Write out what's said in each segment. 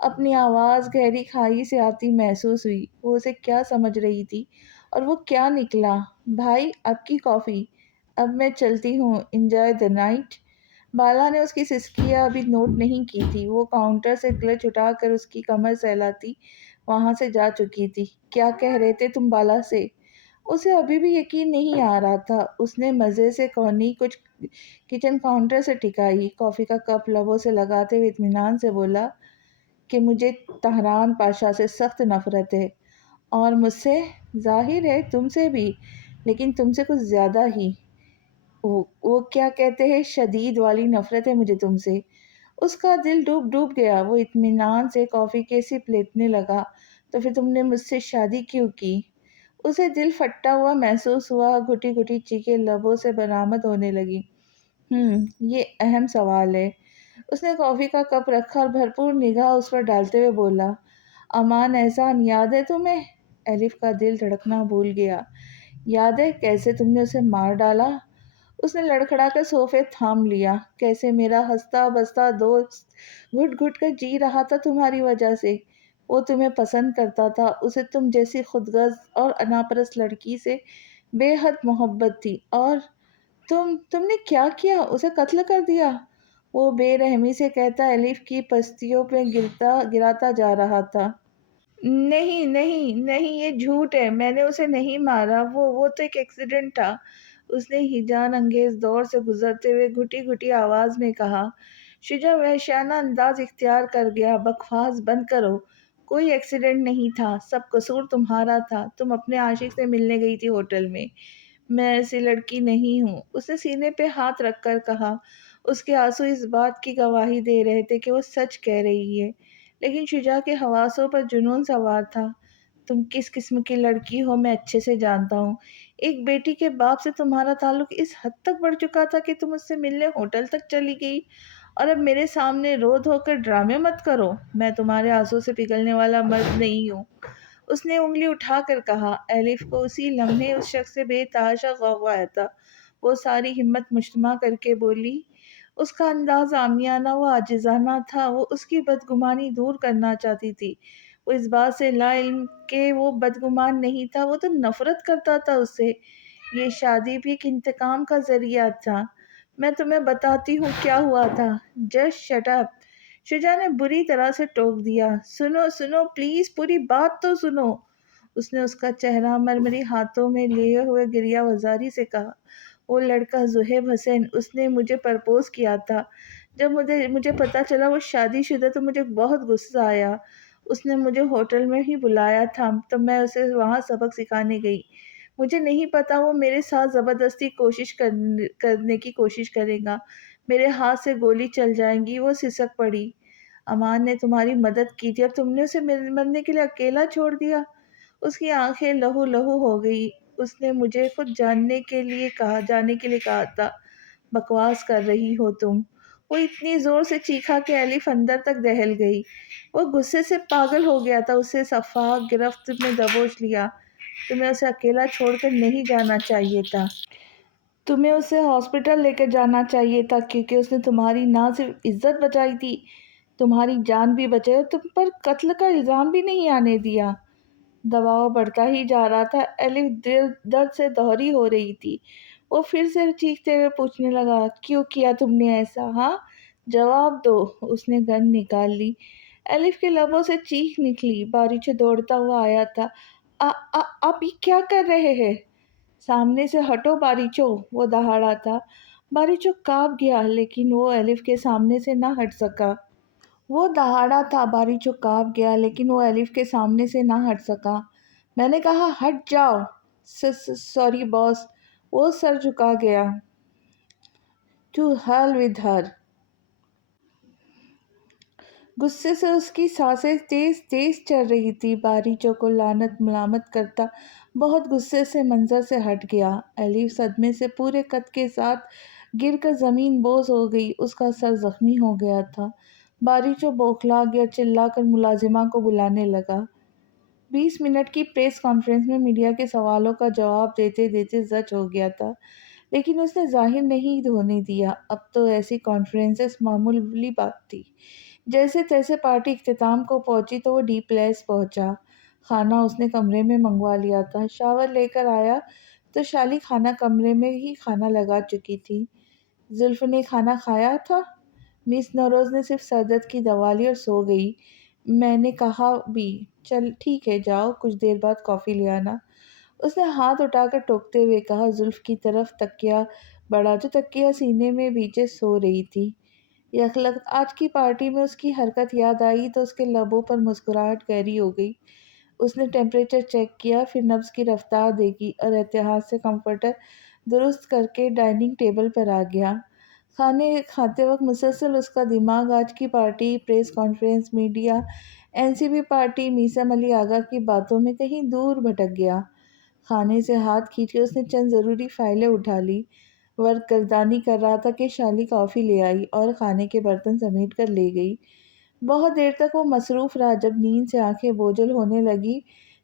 اپنی آواز گہری کھائی سے آتی محسوس ہوئی۔ وہ اسے کیا سمجھ رہی تھی اور وہ کیا نکلا؟ بھائی آپ کی کافی، اب میں چلتی ہوں، انجوائے دی نائٹ۔ بالا نے اس کی سسکیاں ابھی نوٹ نہیں کی تھی، وہ کاؤنٹر سے کلچ اٹھا کر اس کی کمر سہلاتی وہاں سے جا چکی تھی۔ کیا کہہ رہے تھے تم بالا سے؟ اسے ابھی بھی یقین نہیں آ رہا تھا۔ اس نے مزے سے کونی کچھ کچن کاؤنٹر سے ٹکائی، کافی کا کپ لبوں سے لگاتے ہوئے اطمینان سے بولا کہ مجھے طہران پاشا سے سخت نفرت ہے، اور مجھ سے، ظاہر ہے تم سے بھی، لیکن تم سے کچھ زیادہ ہی۔ وہ کیا کہتے ہیں، شدید والی نفرت ہے مجھے تم سے۔ اس کا دل ڈوب ڈوب گیا۔ وہ اطمینان سے کافی کے سپ لینے لگا۔ تو پھر تم نے مجھ سے شادی کیوں کی؟ اسے دل پھٹا ہوا محسوس ہوا، گھٹی گھٹی چیخیں لبوں سے برآمد ہونے لگی۔ یہ اہم سوال ہے۔ اس نے کافی کا کپ رکھا اور بھرپور نگاہ اس پر ڈالتے ہوئے بولا، امان احسان یاد ہے تمہیں؟ الف کا دل دھڑکنا بھول گیا۔ یاد ہے، کیسے تم نے اسے مار ڈالا؟ اس نے لڑکھڑا کر صوفے تھام لیا۔ کیسے میرا ہنستا بستا دوست گھٹ گھٹ کر جی رہا تھا تمہاری وجہ سے۔ وہ تمہیں پسند کرتا تھا، اسے تم جیسی خودغرض اور اناپرست لڑکی سے بے حد محبت تھی، اور تم نے کیا کیا؟ اسے قتل کر دیا؟ وہ بے رحمی سے کہتا الف کی پستیوں پہ گراتا جا رہا تھا۔ نہیں نہیں نہیں، یہ جھوٹ ہے، میں نے اسے نہیں مارا، وہ تو ایک ایکسیڈنٹ تھا، اس نے ہیجان انگیز دور سے گزرتے ہوئے گھٹی گھٹی آواز میں کہا۔ شجاع وحشیانہ انداز اختیار کر گیا۔ بکواس بند کرو، کوئی ایکسیڈنٹ نہیں تھا، سب قصور تمہارا تھا، تم اپنے عاشق سے ملنے گئی تھی ہوٹل میں، میں ایسی لڑکی نہیں ہوں۔ اس نے سینے پہ ہاتھ رکھ کر کہا۔ اس کے آنسو اس بات کی گواہی دے رہے تھے کہ وہ سچ کہہ رہی ہے، لیکن شجاع کے حواسوں پر جنون سوار تھا۔ تم کس قسم کی لڑکی ہو میں اچھے سے جانتا ہوں۔ ایک بیٹی کے باپ سے تمہارا تعلق اس حد تک بڑھ چکا تھا کہ تم اس سے ملنے ہوٹل تک چلی گئی، اور اب میرے سامنے رو دھو کر ڈرامے مت کرو، میں تمہارے آنسو سے پگھلنے والا مرد نہیں ہوں۔ اس نے انگلی اٹھا کر کہا۔ الف کو اسی لمحے اس شخص سے بے تحاشا خوف آیا تھا۔ وہ ساری ہمت مجتمع کر کے بولی۔ اس کا انداز عامیانہ و عاجزانہ تھا۔ وہ اس کی بدگمانی دور کرنا چاہتی تھی۔ وہ اس بات سے لا علم کہ وہ بدگمان نہیں تھا، وہ تو نفرت کرتا تھا اس سے۔ یہ شادی بھی ایک انتقام کا ذریعہ تھا۔ میں تمہیں بتاتی ہوں کیا ہوا تھا۔ جسٹ شٹ اپ، شجاع نے بری طرح سے ٹوک دیا۔ سنو سنو پلیز، پوری بات تو سنو۔ اس نے اس کا چہرہ مرمری ہاتھوں میں لیے ہوئے گریہ وزاری سے کہا۔ وہ لڑکا زہیب حسین، اس نے مجھے پرپوز کیا تھا۔ جب مجھے پتا چلا وہ شادی شدہ تو مجھے بہت غصہ آیا۔ اس نے مجھے ہوٹل میں ہی بلایا تھا، تب میں اسے وہاں سبق سکھانے گئی۔ مجھے نہیں پتا وہ میرے ساتھ زبردستی کرنے کی کوشش کرے گا، میرے ہاتھ سے گولی چل جائیں گی۔ وہ سسک پڑی۔ امان نے تمہاری مدد کی تھی اور تم نے اسے مرنے کے لیے اکیلا چھوڑ دیا۔ اس کی آنکھیں لہو لہو ہو گئی۔ اس نے مجھے خود جانے کے لیے کہا تھا۔ بکواس کر رہی ہو تم۔ وہ اتنی زور سے چیخا کہ الف اندر تک دہل گئی۔ وہ غصے سے پاگل ہو گیا تھا۔ اسے شفاق گرفت میں دبوچ لیا۔ تمہیں اسے اکیلا چھوڑ کر نہیں جانا چاہیے تھا۔ تمہیں اسے ہاسپٹل لے کر جانا چاہیے تھا، کیونکہ اس نے تمہاری نہ صرف عزت بچائی تھی، تمہاری جان بھی بچائی اور تم پر قتل کا الزام بھی نہیں آنے دیا۔ دباؤ بڑھتا ہی جا رہا تھا۔ الف درد سے دوہری ہو رہی تھی۔ وہ پھر سے چیختے ہوئے پوچھنے لگا، کیوں کیا تم نے ایسا؟ ہاں جواب دو۔ اس نے گن نکال لی۔ الف کے لبوں سے چیخ نکلی۔ باریچو دوڑتا ہوا آیا تھا۔ آپ یہ کیا کر رہے ہیں؟ سامنے سے ہٹو باریچو، وہ دہاڑا تھا۔ باریچو کانپ گیا، لیکن وہ الف کے سامنے سے نہ ہٹ سکا۔ میں نے کہا ہٹ جاؤ۔ Sorry boss. وہ سر جھکا گیا۔ To hell with her. غصے سے اس کی سانسیں تیز تیز چل رہی تھی۔ باریچو کو لعنت ملامت کرتا بہت غصے سے منظر سے ہٹ گیا۔ الف صدمے سے پورے قد کے ساتھ گر کر زمین بوس ہو گئی۔ اس کا سر زخمی ہو گیا تھا۔ باریچو بوکھلا گیا، چلا کر ملازمہ کو بلانے لگا۔ 20 منٹ کی پریس کانفرنس میں میڈیا کے سوالوں کا جواب دیتے دیتے زچ ہو گیا تھا، لیکن اس نے ظاہر نہیں ہونے دیا۔ اب تو ایسی کانفرنسز معمولی بات تھی۔ جیسے تیسے پارٹی اختتام کو پہنچی تو وہ ڈی پلیس پہنچا۔ کھانا اس نے کمرے میں منگوا لیا تھا۔ شاور لے کر آیا تو شالی کھانا کمرے میں ہی کھانا لگا چکی تھی۔ زلف نے کھانا کھایا تھا؟ مس نوروز نے صرف سر درد کی دوا لی اور سو گئی۔ میں نے کہا بھی چل ٹھیک ہے جاؤ، کچھ دیر بعد کافی لے آنا۔ اس نے ہاتھ اٹھا کر ٹوکتے ہوئے کہا۔ زلف کی طرف تکیہ بڑھا جو تکیہ سینے میں بیچے سو رہی تھی۔ یکلخت آج کی پارٹی میں اس کی حرکت یاد آئی تو اس کے لبوں پر مسکراہٹ گہری ہو گئی۔ اس نے ٹیمپریچر چیک کیا، پھر نبض کی رفتار دیکھی اور احتیاط سے کمفرٹر درست کر کے ڈائننگ ٹیبل پر آ گیا۔ کھانے کھاتے وقت مسلسل اس کا دماغ آج کی party, press conference, media, N C B party, Maisam Ali Agha کی باتوں میں کہیں دور بھٹک گیا۔ کھانے سے ہاتھ کھینچ کے اس نے چند ضروری فائلیں اٹھا لی۔ ورک گردانی کر رہا تھا کہ شالی کافی لے آئی اور کھانے کے برتن سمیٹ کر لے گئی۔ بہت دیر تک وہ مصروف رہا۔ جب نیند سے آنکھیں بوجھل ہونے لگی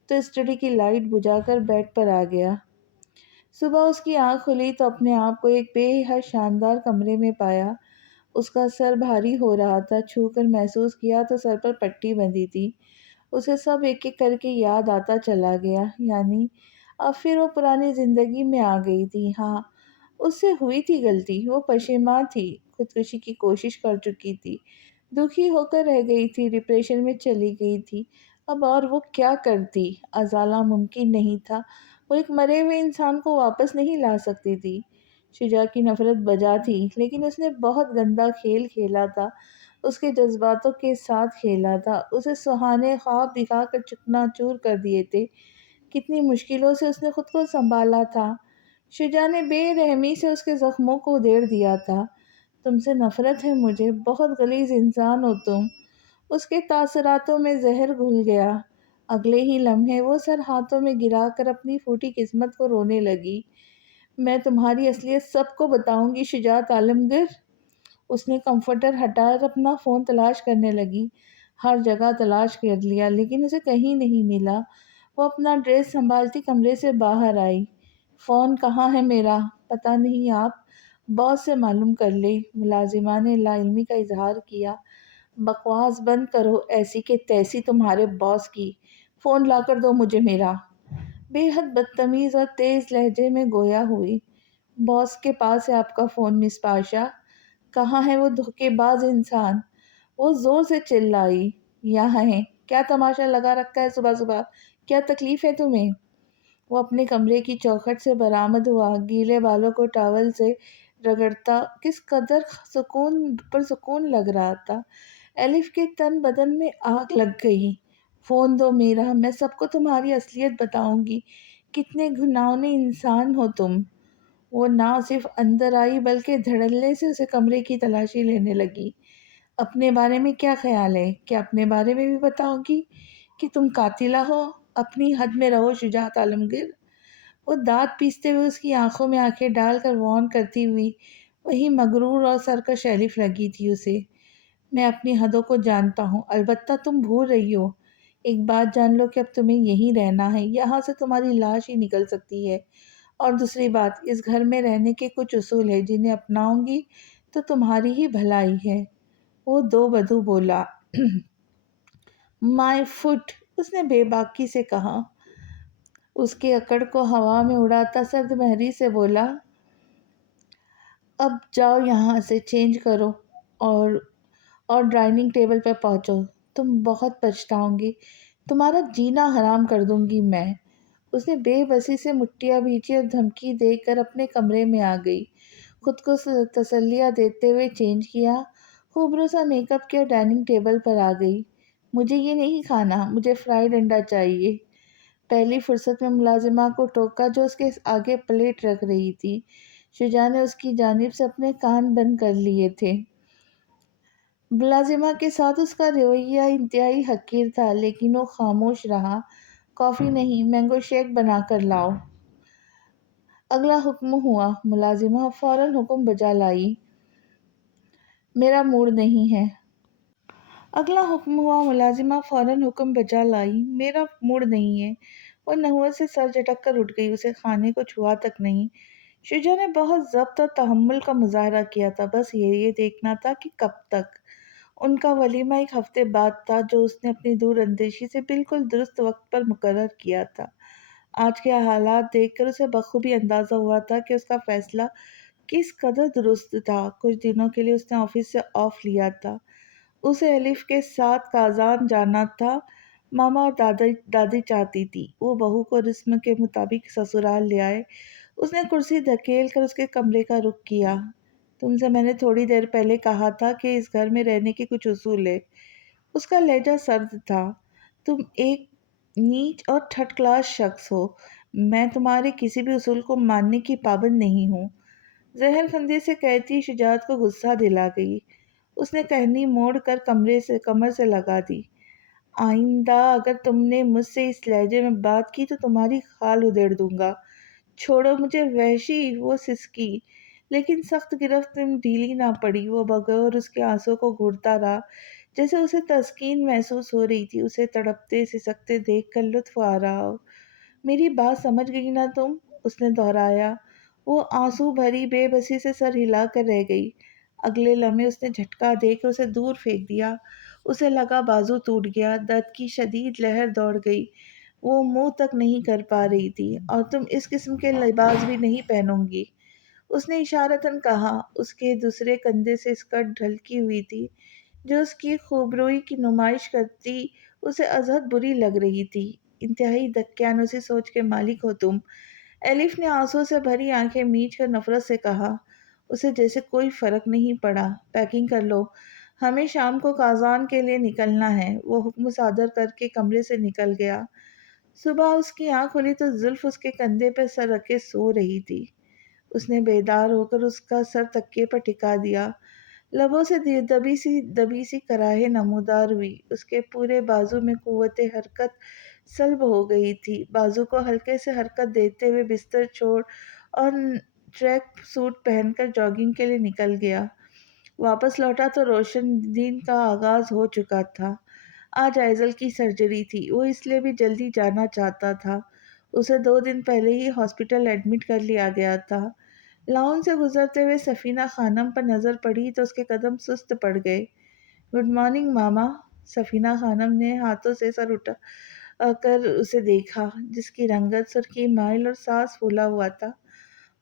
تو اسٹڈی کی لائٹ بجھا کر بیڈ پر آ گیا۔ صبح اس کی آنکھ کھلی تو اپنے آپ کو ایک بے حد شاندار کمرے میں پایا۔ اس کا سر بھاری ہو رہا تھا۔ چھو کر محسوس کیا تو سر پر پٹی بندھی تھی۔ اسے سب ایک ایک کر کے یاد آتا چلا گیا۔ یعنی اب پھر وہ پرانی زندگی میں آ گئی تھی۔ ہاں، اس سے ہوئی تھی غلطی۔ وہ پشیمان تھی، خودکشی کی کوشش کر چکی تھی، دکھی ہو کر رہ گئی تھی، ڈپریشن میں چلی گئی تھی۔ اب اور وہ کیا کرتی؟ ازالہ ممکن نہیں تھا۔ وہ ایک مرے ہوئے انسان کو واپس نہیں لا سکتی تھی۔ شجاع کی نفرت بجا تھی، لیکن اس نے بہت گندا کھیل کھیلا تھا۔ اس کے جذباتوں کے ساتھ کھیلا تھا، اسے سہانے خواب دکھا کر چکنا چور کر دیے تھے۔ کتنی مشکلوں سے اس نے خود کو سنبھالا تھا۔ شجاع نے بے رحمی سے اس کے زخموں کو ادھیڑ دیا تھا۔ تم سے نفرت ہے مجھے، بہت غلیظ انسان ہو تم۔ اس کے تاثراتوں میں زہر گھل گیا۔ اگلے ہی لمحے وہ سر ہاتھوں میں گرا کر اپنی پھوٹی قسمت کو رونے لگی۔ میں تمہاری اصلیت سب کو بتاؤں گی شجاعت عالمگیر۔ اس نے کمفرٹر ہٹا کر اپنا فون تلاش کرنے لگی۔ ہر جگہ تلاش کر لیا لیکن اسے کہیں نہیں ملا۔ وہ اپنا ڈریس سنبھالتی کمرے سے باہر آئی۔ فون کہاں ہے میرا؟ پتہ نہیں، آپ باس سے معلوم کر لیں۔ ملازمہ نے لا علمی کا اظہار کیا۔ بکواس بند کرو، ایسی کہ تیسی تمہارے باس کی۔ فون لا کر دو مجھے میرا۔ بے حد بدتمیز اور تیز لہجے میں گویا ہوئی۔ باس کے پاس ہے آپ کا فون مس پاشا۔ کہاں ہے وہ دھوکے باز انسان؟ وہ زور سے چلائی۔ یہاں ہے۔ کیا تماشا لگا رکھا ہے صبح صبح؟ کیا تکلیف ہے تمہیں؟ وہ اپنے کمرے کی چوکھٹ سے برآمد ہوا، گیلے بالوں کو ٹاول سے رگڑتا۔ کس قدر پرسکون لگ رہا تھا۔ الف کے تن بدن میں آگ لگ گئی۔ فون دو میرا، میں سب کو تمہاری اصلیت بتاؤں گی۔ کتنے گھناؤنے انسان ہو تم۔ وہ نہ صرف اندر آئی بلکہ دھڑلے سے اسے کمرے کی تلاشی لینے لگی۔ اپنے بارے میں کیا خیال ہے؟ کیا اپنے بارے میں بھی بتاؤ گی کہ تم قاتلہ ہو؟ اپنی حد میں رہو شجاعت عالمگیر۔ وہ دانت پیستے ہوئے اس کی آنکھوں میں آنکھیں ڈال کر وارن کرتی ہوئی وہی مغرور اور سرکش الف لگی تھی اسے۔ میں اپنی حدوں کو جانتا ہوں، البتہ تم بھول رہی ہو۔ ایک بات جان لو کہ اب تمہیں یہیں رہنا ہے، یہاں سے تمہاری لاش ہی نکل سکتی ہے۔ اور دوسری بات، اس گھر میں رہنے کے کچھ اصول ہیں جنہیں اپناؤں گی تو تمہاری ہی بھلائی ہے۔ وہ دو بدو بولا۔ مائی فٹ، اس نے بے باکی سے کہا۔ اس کے اکڑ کو ہوا میں اڑاتا سرد مہری سے بولا، اب جاؤ یہاں سے، چینج کرو اور ڈائننگ ٹیبل پہ پہنچو۔ تم بہت پچھتاؤ گی، تمہارا جینا حرام کر دوں گی میں۔ اس نے بے بسی سے مٹھیاں بھینچی اور دھمکی دے کر اپنے کمرے میں آ گئی۔ خود کو تسلیاں دیتے ہوئے چینج کیا، خوبرو سا میک اپ کیا، ڈائننگ ٹیبل پر آ گئی۔ مجھے یہ نہیں کھانا، مجھے فرائیڈ انڈا چاہیے۔ پہلی فرصت میں ملازمہ کو ٹوکا جو اس کے آگے پلیٹ رکھ رہی تھی۔ شجاع نے اس کی جانب سے اپنے کان بند کر لیے تھے۔ ملازمہ کے ساتھ اس کا رویہ انتہائی حقیر تھا لیکن وہ خاموش رہا۔ کافی نہیں، مینگو شیک بنا کر لاؤ۔ اگلا حکم ہوا۔ ملازمہ فوراً حکم بجا لائی۔ میرا موڈ نہیں ہے۔ اگلا حکم ہوا۔ ملازمہ فوراً حکم بجا لائی۔ میرا موڈ نہیں ہے۔ وہ نحوست سے سر جھٹک کر اٹھ گئی۔ اسے کھانے کو چھوا تک نہیں۔ شجاع نے بہت ضبط اور تحمل کا مظاہرہ کیا تھا، بس یہ دیکھنا تھا کہ کب تک۔ ان کا ولیمہ ایک ہفتے بعد تھا جو اس نے اپنی دور اندیشی سے بالکل درست وقت پر مقرر کیا تھا۔ آج کے حالات دیکھ کر اسے بخوبی اندازہ ہوا تھا کہ اس کا فیصلہ کس قدر درست تھا۔ کچھ دنوں کے لیے اس نے آفس سے آف لیا تھا۔ اسے الف کے ساتھ کازان جانا تھا۔ ماما اور دادی چاہتی تھی وہ بہو کو رسم کے مطابق سسرال لے آئے۔ اس نے کرسی دھکیل کر اس کے کمرے کا رخ کیا۔ تم سے میں نے تھوڑی دیر پہلے کہا تھا کہ اس گھر میں رہنے کے کچھ اصول ہے۔ اس کا لہجہ سرد تھا۔ تم ایک نیچ اور تھرڈ کلاس شخص ہو۔ میں تمہارے کسی بھی اصول کو ماننے کی پابند نہیں ہوں۔ زہر خندے سے کہتی شجاعت کو غصہ دلا گئی۔ اس نے کہنی موڑ کر کمر سے لگا دی۔ آئندہ اگر تم نے مجھ سے اس لہجے میں بات کی تو تمہاری کھال ادھیڑ دوں گا۔ چھوڑو مجھے وحشی، وہ سسکی، لیکن سخت گرفت میں ڈھیلی نہ پڑی۔ وہ بغیر اس کے آنسوں کو گھڑتا رہا جیسے اسے تسکین محسوس ہو رہی تھی۔ اسے تڑپتے سسکتے دیکھ کر لطف آ رہا ہو۔ میری بات سمجھ گئی نا تم؟ اس نے دہرایا۔ وہ آنسو بھری بے بسی سے سر ہلا کر رہ گئی۔ اگلے لمحے اس نے جھٹکا دے کر اسے دور پھینک دیا۔ اسے لگا بازو ٹوٹ گیا۔ درد کی شدید لہر دوڑ گئی۔ وہ منہ تک نہیں کر پا رہی تھی۔ اور تم اس قسم کے لباس بھی نہیں پہنوں گی، اس نے اشارتاً کہا۔ اس کے دوسرے کندھے سے اسکرٹ ڈھلکی ہوئی تھی جو اس کی خوبروئی کی نمائش کرتی اسے ازحد بری لگ رہی تھی۔ انتہائی دقیانوسی سوچ کے مالک ہو تم، الف نے آنسوں سے بھری آنکھیں میچ کر نفرت سے کہا۔ اسے جیسے کوئی فرق نہیں پڑا۔ پیکنگ کر لو، ہمیں شام کو کازان کے لیے نکلنا ہے۔ وہ حکم صادر کر کے کمرے سے نکل گیا۔ صبح اس کی آنکھ کھلی تو زلف اس کے کندھے پر سر رکھے سو رہی تھی۔ اس نے بیدار ہو کر اس کا سر تکیے پر ٹکا دیا۔ لبوں سے دبی سی کراہے نمودار ہوئی۔ اس کے پورے بازو میں قوت حرکت سلب ہو گئی تھی۔ بازو کو ہلکے سے حرکت دیتے ہوئے بستر چھوڑ اور ٹریک سوٹ پہن کر جاگنگ کے لیے نکل گیا۔ واپس لوٹا تو روشن دن کا آغاز ہو چکا تھا۔ آج ایزل کی سرجری تھی۔ وہ اس لیے بھی جلدی جانا چاہتا تھا۔ اسے 2 دن پہلے ہی ہاسپٹل ایڈمٹ کر لیا گیا تھا۔ لاؤن سے گزرتے ہوئے سفینہ خانم پر نظر پڑی تو اس کے قدم سست پڑ گئے۔ گڈ مارننگ ماما۔ سفینہ خانم نے ہاتھوں سے سر اٹھا کر اسے دیکھا جس کی رنگت سرخی مائل اور سانس پھولا ہوا تھا۔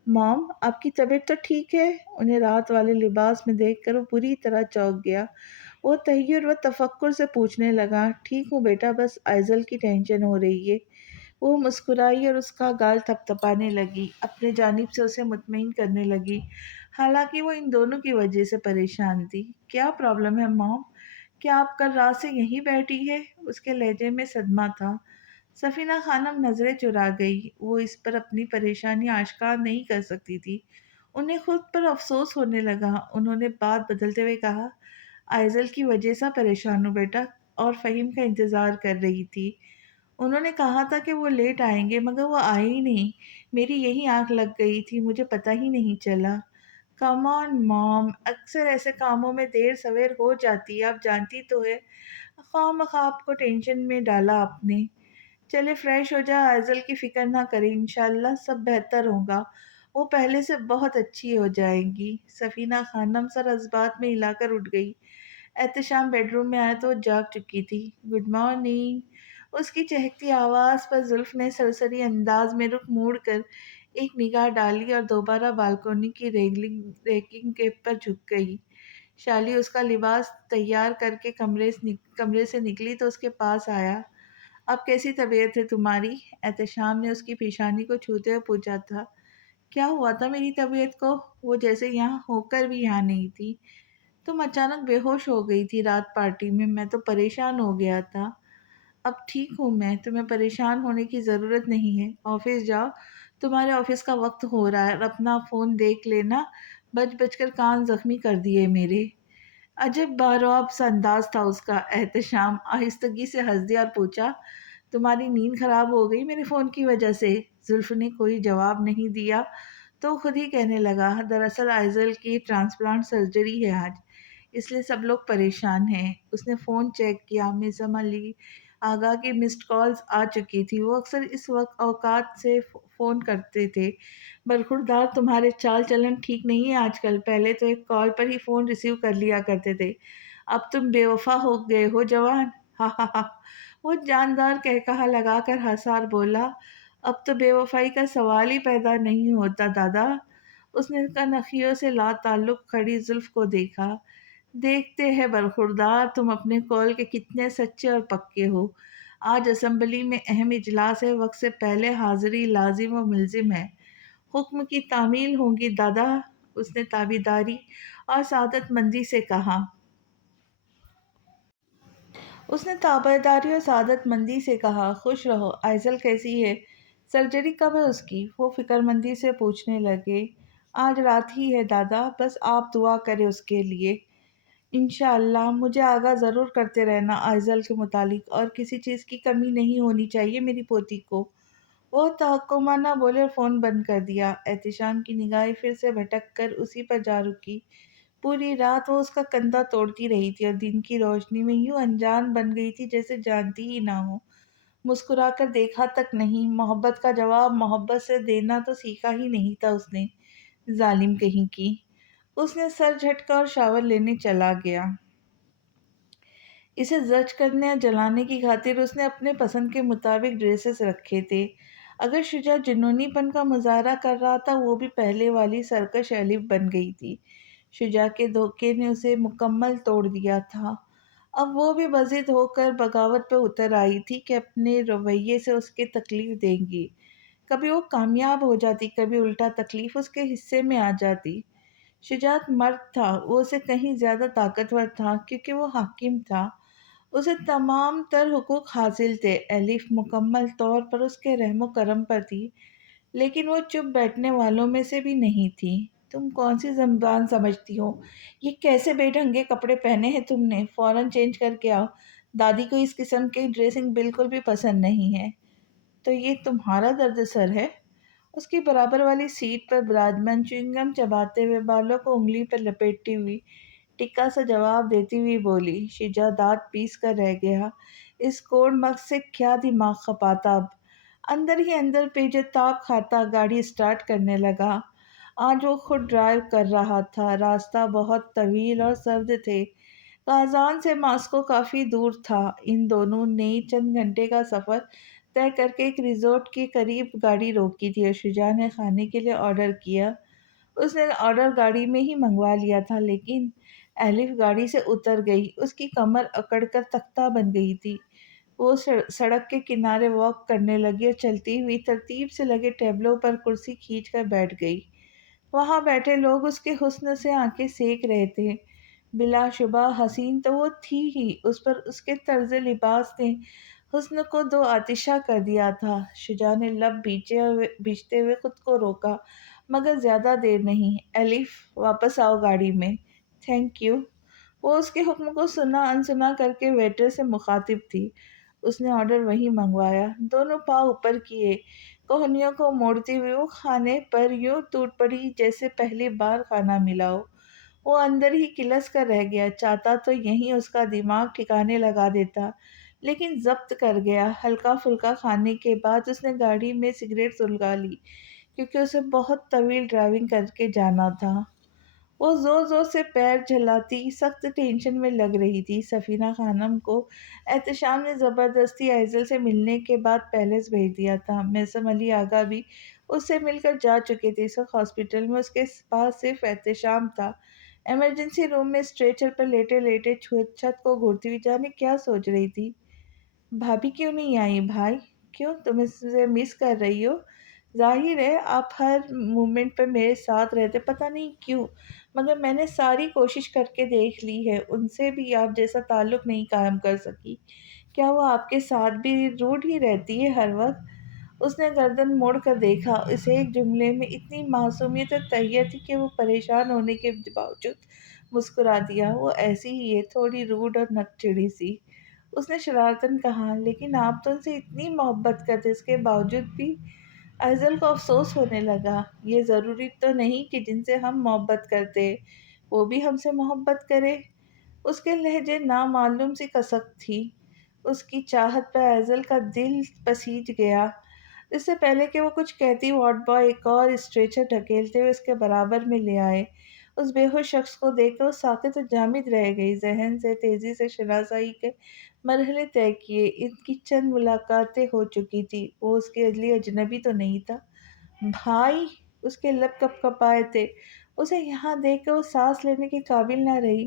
مام، آپ کی طبیعت تو ٹھیک ہے؟ انہیں رات والے لباس میں دیکھ کر وہ پوری طرح چونک گیا۔ وہ تحیر و تفکر سے پوچھنے لگا، ٹھیک ہوں بیٹا، بس ایزل کی ٹینشن ہو رہی ہے۔ وہ مسکرائی اور اس کا گال تھپ تھپانے لگی، اپنے جانب سے اسے مطمئن کرنے لگی، حالانکہ وہ ان دونوں کی وجہ سے پریشان تھی۔ کیا پرابلم ہے مام؟ کیا آپ کل رات سے یہیں بیٹھی ہے؟ اس کے لہجے میں صدمہ تھا۔ سفینہ خانم نظریں چرا گئی۔ وہ اس پر اپنی پریشانی آشکار نہیں کر سکتی تھی۔ انہیں خود پر افسوس ہونے لگا۔ انہوں نے بات بدلتے ہوئے کہا، آئزل کی وجہ سے پریشان ہوں بیٹا، اور فہیم کا انتظار کر رہی تھی۔ انہوں نے کہا تھا کہ وہ لیٹ آئیں گے مگر وہ آئے ہی نہیں۔ میری یہی آنکھ لگ گئی تھی، مجھے پتہ ہی نہیں چلا۔ کم آن موم، اکثر ایسے کاموں میں دیر سویر ہو جاتی ہے، آپ جانتی تو ہے۔ خواہ مخواہ آپ کو ٹینشن میں ڈالا آپ نے۔ چلے فریش ہو جا، ایزل کی فکر نہ کریں، انشاءاللہ سب بہتر ہوگا، وہ پہلے سے بہت اچھی ہو جائیں گی۔ سفینہ خانم سر از بات میں ہلا کر اٹھ گئی۔ احتشام بیڈ روم میں آیا تو وہ جاگ چکی تھی۔ گڈ مارننگ، اس کی چہکتی آواز پر زلف نے سرسری انداز میں رخ موڑ کر ایک نگاہ ڈالی اور دوبارہ بالکونی کی ریلنگ کے پر جھک گئی۔ شالی اس کا لباس تیار کر کے کمرے سے نکلی تو اس کے پاس آیا۔ اب کیسی طبیعت ہے تمہاری؟ احتشام نے اس کی پیشانی کو چھوتے ہوئے پوچھا تھا۔ کیا ہوا تھا میری طبیعت کو؟ وہ جیسے یہاں ہو کر بھی یہاں نہیں تھی۔ تم اچانک بے ہوش ہو گئی تھی رات پارٹی میں تو پریشان ہو گیا تھا۔ اب ٹھیک ہوں میں، تمہیں پریشان ہونے کی ضرورت نہیں ہے۔ آفس جاؤ، تمہارے آفس کا وقت ہو رہا ہے، اور اپنا فون دیکھ لینا، بج بج کر کان زخمی کر دیے میرے۔ عجب بارواب سا انداز تھا اس کا۔ احتشام آہستگی سے ہنس دیا اور پوچھا، تمہاری نیند خراب ہو گئی میرے فون کی وجہ سے؟ زلف نے کوئی جواب نہیں دیا تو خود ہی کہنے لگا، دراصل آئزل کی ٹرانسپلانٹ سرجری ہے آج، اس لیے سب لوگ پریشان ہیں۔ اس نے فون چیک کیا۔ مزم علی آغا کی مسڈ کالز آ چکی تھی۔ وہ اکثر اس وقت اوقات سے فون کرتے تھے۔ برخوردار، تمہارے چال چلن ٹھیک نہیں ہے آج کل، پہلے تو ایک کال پر ہی فون ریسیو کر لیا کرتے تھے، اب تم بے وفا ہو گئے ہو جوان، ہا ہا ہا۔ وہ جاندار قہقہا لگا کر ہنسا اور بولا، اب تو بے وفائی کا سوال ہی پیدا نہیں ہوتا دادا۔ اس نے کنخیوں سے لا تعلق کھڑی زلف کو دیکھا۔ دیکھتے ہیں برخوردار تم اپنے قول کے کتنے سچے اور پکے ہو۔ آج اسمبلی میں اہم اجلاس ہے، وقت سے پہلے حاضری لازم و ملزم ہے۔ حکم کی تعمیل ہوگی دادا، اس نے تابیداری اور سعادت مندی سے کہا۔ خوش رہو۔ آئزل کیسی ہے؟ سرجری کب ہے اس کی؟ وہ فکر مندی سے پوچھنے لگے۔ آج رات ہی ہے دادا، بس آپ دعا کریں اس کے لیے۔ انشاءاللہ۔ مجھے آگاہ ضرور کرتے رہنا آئزل کے متعلق، اور کسی چیز کی کمی نہیں ہونی چاہیے میری پوتی کو۔ وہ تحکمانہ بولے اور فون بند کر دیا۔ احتشام کی نگاہیں پھر سے بھٹک کر اسی پر جا رکی۔ پوری رات وہ اس کا کندھا توڑتی رہی تھی اور دن کی روشنی میں یوں انجان بن گئی تھی جیسے جانتی ہی نہ ہو۔ مسکرا کر دیکھا تک نہیں، محبت کا جواب محبت سے دینا تو سیکھا ہی نہیں تھا اس نے، ظالم کہیں کی۔ اس نے سر جھٹکا اور شاور لینے چلا گیا۔ اسے زج کرنے اور جلانے کی خاطر اس نے اپنے پسند کے مطابق ڈریسز رکھے تھے۔ اگر شجاع جنونی پن کا مظاہرہ کر رہا تھا، وہ بھی پہلے والی سرکش الف بن گئی تھی۔ شجاع کے دھوکے نے اسے مکمل توڑ دیا تھا۔ اب وہ بھی بضد ہو کر بغاوت پہ اتر آئی تھی کہ اپنے رویے سے اس کے تکلیف دیں گی۔ کبھی وہ کامیاب ہو جاتی، کبھی الٹا تکلیف اس کے حصے میں آ جاتی۔ شجاع مرد تھا، وہ اسے کہیں زیادہ طاقتور تھا کیونکہ وہ حاکم تھا۔ اسے تمام تر حقوق حاصل تھے۔ الف مکمل طور پر اس کے رحم و کرم پر تھی، لیکن وہ چپ بیٹھنے والوں میں سے بھی نہیں تھی۔ تم کون سی زبان سمجھتی ہو؟ یہ کیسے بے ڈھنگے کپڑے پہنے ہیں تم نے؟ فوراً چینج کر کے آؤ۔ دادی کو اس قسم کی ڈریسنگ بالکل بھی پسند نہیں ہے۔ تو یہ تمہارا درد سر ہے؟ اس کی برابر والی سیٹ پر براجمان چیونگم چباتے ہوئے، بالوں کو انگلی پر لپیٹتی ہوئی، ٹکا سا جواب دیتی ہوئی بولی۔ شجاع دانت پیس کر رہ گیا۔ اس کوڑ مغز سے کیا دماغ کھپاتا اب؟ اندر ہی اندر پیچے تاب کھاتا گاڑی سٹارٹ کرنے لگا۔ آج وہ خود ڈرائیو کر رہا تھا۔ راستہ بہت طویل اور سرد تھے۔ کازان سے ماسکو کافی دور تھا۔ ان دونوں نے چند گھنٹے کا سفر طے کر کے ایک ریزورٹ کے قریب گاڑی روکی تھی اور شجاع نے کھانے کے لیے آرڈر کیا۔ اس نے آرڈر گاڑی میں ہی منگوا لیا تھا، لیکن الف گاڑی سے اتر گئی۔ اس کی کمر اکڑ کر تختہ بن گئی تھی۔ وہ سڑک کے کنارے واک کرنے لگی اور چلتی ہوئی ترتیب سے لگے ٹیبلوں پر کرسی کھینچ کر بیٹھ گئی۔ وہاں بیٹھے لوگ اس کے حسن سے آنکھیں سینک رہے تھے۔ بلا شبہ حسین تو وہ تھی ہی، اس پر اس کے طرز لباس نے حسن کو دو آتشہ کر دیا تھا۔ شجاع نے لب بھیجتے ہوئے خود کو روکا، مگر زیادہ دیر نہیں۔ الف، واپس آؤ گاڑی میں۔ Thank you. وہ اس کے حکم کو سنا انسنا کر کے ویٹر سے مخاطب تھی۔ اس نے آرڈر وہیں منگوایا۔ دونوں پاؤں اوپر کیے، کوہنیوں کو موڑتی ہوئی وہ کھانے پر یوں ٹوٹ پڑی جیسے پہلی بار کھانا ملا ہو۔ وہ اندر ہی کلس کر رہ گیا، چاہتا تو یہیں اس کا دماغ ٹھکانے لگا دیتا، لیکن ضبط کر گیا۔ ہلکا پھلکا کھانے کے بعد اس نے گاڑی میں سگریٹ سلگا لی، کیونکہ اسے بہت طویل ڈرائیونگ کر کے جانا تھا۔ وہ زور زور سے پیر جھلاتی سخت ٹینشن میں لگ رہی تھی۔ سفینہ خانم کو احتشام نے زبردستی آئزل سے ملنے کے بعد پیلس بھیج دیا تھا۔ معصم علی آغا بھی اس سے مل کر جا چکے تھے۔ اس وقت ہاسپٹل میں اس کے پاس صرف احتشام تھا۔ ایمرجنسی روم میں اسٹریچر پر لیٹے لیٹے چھت کو گھورتی ہوئی جانے کیا سوچ رہی تھی۔ بھابی کیوں نہیں آئی بھائی؟ کیوں، تم اسے مس کر رہی ہو؟ ظاہر ہے آپ ہر مومنٹ پہ میرے ساتھ رہتے، پتہ نہیں کیوں، مگر میں نے ساری کوشش کر کے دیکھ لی ہے، ان سے بھی آپ جیسا تعلق نہیں قائم کر سکی۔ کیا وہ آپ کے ساتھ بھی روڈ ہی رہتی ہے ہر وقت؟ اس نے گردن موڑ کر دیکھا۔ اس ایک جملے میں اتنی معصومیت اور تحیت تھی کہ وہ پریشان ہونے کے باوجود مسکرا دیا۔ وہ ایسی ہی ہے، تھوڑی روڈ اور نک چڑھی سی، اس نے شرارتاً کہا۔ لیکن آپ تو ان سے اتنی محبت کرتے، اس کے باوجود بھی؟ آئزل کو افسوس ہونے لگا۔ یہ ضروری تو نہیں کہ جن سے ہم محبت کرتے وہ بھی ہم سے محبت کرے۔ اس کے لہجے نامعلوم سی کسک تھی۔ اس کی چاہت پہ آئزل کا دل پسیج گیا۔ اس سے پہلے کہ وہ کچھ کہتی، وارڈ بوائے ایک اور اسٹریچر ڈھکیلتے ہوئے اس کے برابر میں لے آئے اس بے ہوش شخص کو دیکھ کر وہ ساکت اور جامد رہ گئی، ذہن سے تیزی سے شناسائی کے مرحلے طے کیے۔ ان کی چند ملاقاتیں ہو چکی تھی، وہ اس کے عزلی اجنبی تو نہیں تھا۔ بھائی! اس کے لب کپ کپائے تھے۔ اسے یہاں دیکھ کر وہ سانس لینے کے قابل نہ رہی۔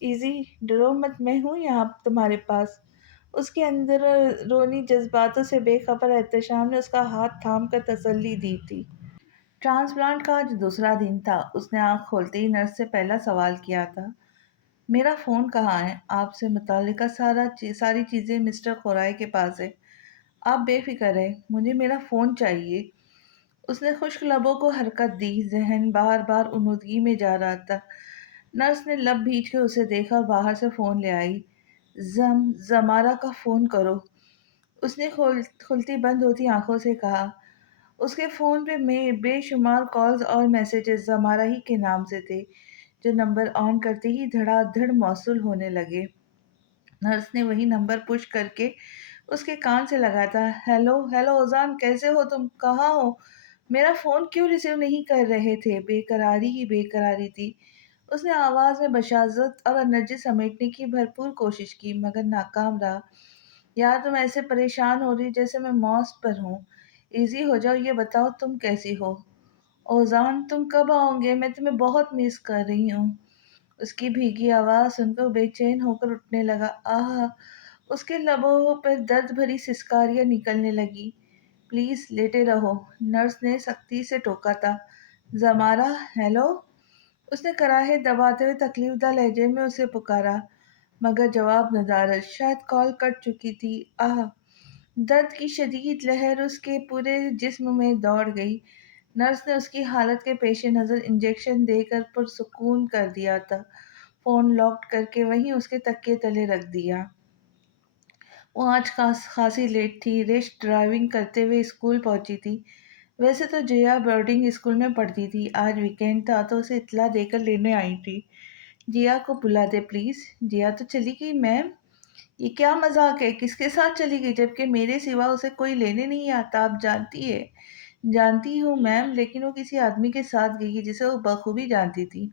ایزی، ڈرو مت، میں ہوں یہاں تمہارے پاس۔ اس کے اندر رونی جذباتوں سے بے خبر احتشام نے اس کا ہاتھ تھام کر تسلی دی تھی۔ ٹرانسپلانٹ کا آج دوسرا دن تھا۔ اس نے آنکھ کھولتے ہی نرس سے پہلا سوال کیا تھا، میرا فون کہاں ہے؟ آپ سے متعلقہ ساری چیزیں مسٹر خورائے کے پاس ہے۔ آپ بے فکر رہیں، مجھے میرا فون چاہیے۔ اس نے خشک لبوں کو حرکت دی، ذہن بار بار انودگی میں جا رہا تھا۔ نرس نے لب بھیج کے اسے دیکھا اور باہر سے فون لے آئی۔ زمارہ کا فون کرو، اس نے کھلتی بند ہوتی آنکھوں سے کہا۔ اس کے فون پہ بے شمار کالز اور میسیجز زمارہ ہی کے نام سے تھے، جو نمبر آن کرتے ہی دھڑا دھڑ موصول ہونے لگے۔ نرس نے وہی نمبر پش کر کے اس کے کان سے لگایا تھا۔ ہیلو ہیلو اذان، کیسے ہو تم؟ کہاں ہو؟ میرا فون کیوں ریسیو نہیں کر رہے تھے؟ بے قراری ہی بے قراری تھی۔ اس نے آواز میں بشاشت اور انرجی سمیٹنے کی بھرپور کوشش کی، مگر ناکام رہا۔ یار تم ایسے پریشان ہو رہی جیسے میں موت پر ہوں۔ ایزی ہو جاؤ، یہ بتاؤ تم کیسی ہو؟ اوزان، تم کب آؤ گے؟ میں تمہیں بہت مس کر رہی ہوں۔ اس کی بھیگی آواز سن کر بے چین ہو کر اٹھنے لگا۔ آہ! اس کے لبوں پر درد بھری سسکاریاں نکلنے لگی۔ پلیز لیٹے رہو، نرس نے سختی سے ٹوکا تھا۔ زمارہ، ہیلو؟ اس نے کراہے دباتے ہوئے تکلیف دہ لہجے میں اسے پکارا، مگر جواب ندارد۔ شاید کال کٹ چکی تھی۔ آہ! درد کی شدید لہر اس کے پورے جسم میں دوڑ گئی۔ نرس نے اس کی حالت کے پیش نظر انجیکشن دے کر پرسکون کر دیا تھا، فون لاک کر کے وہیں اس کے تکیے تلے رکھ دیا۔ وہ آج خاصی لیٹ تھی، ریش ڈرائیونگ کرتے ہوئے اسکول پہنچی تھی۔ ویسے تو جیا بورڈنگ اسکول میں پڑھتی تھی، آج ویکینڈ تھا تو اسے اطلاع دے کر لینے آئی تھی۔ جیا کو بلا دے پلیز۔ جیا تو چلی گئی میم؟ یہ کیا مذاق ہے؟ کس کے ساتھ چلی گئی جبکہ میرے سوا اسے کوئی لینے نہیں آتا؟ آپ جانتی ہے۔ جانتی ہوں میم، لیکن وہ کسی آدمی کے ساتھ گئی جسے وہ بخوبی جانتی تھی۔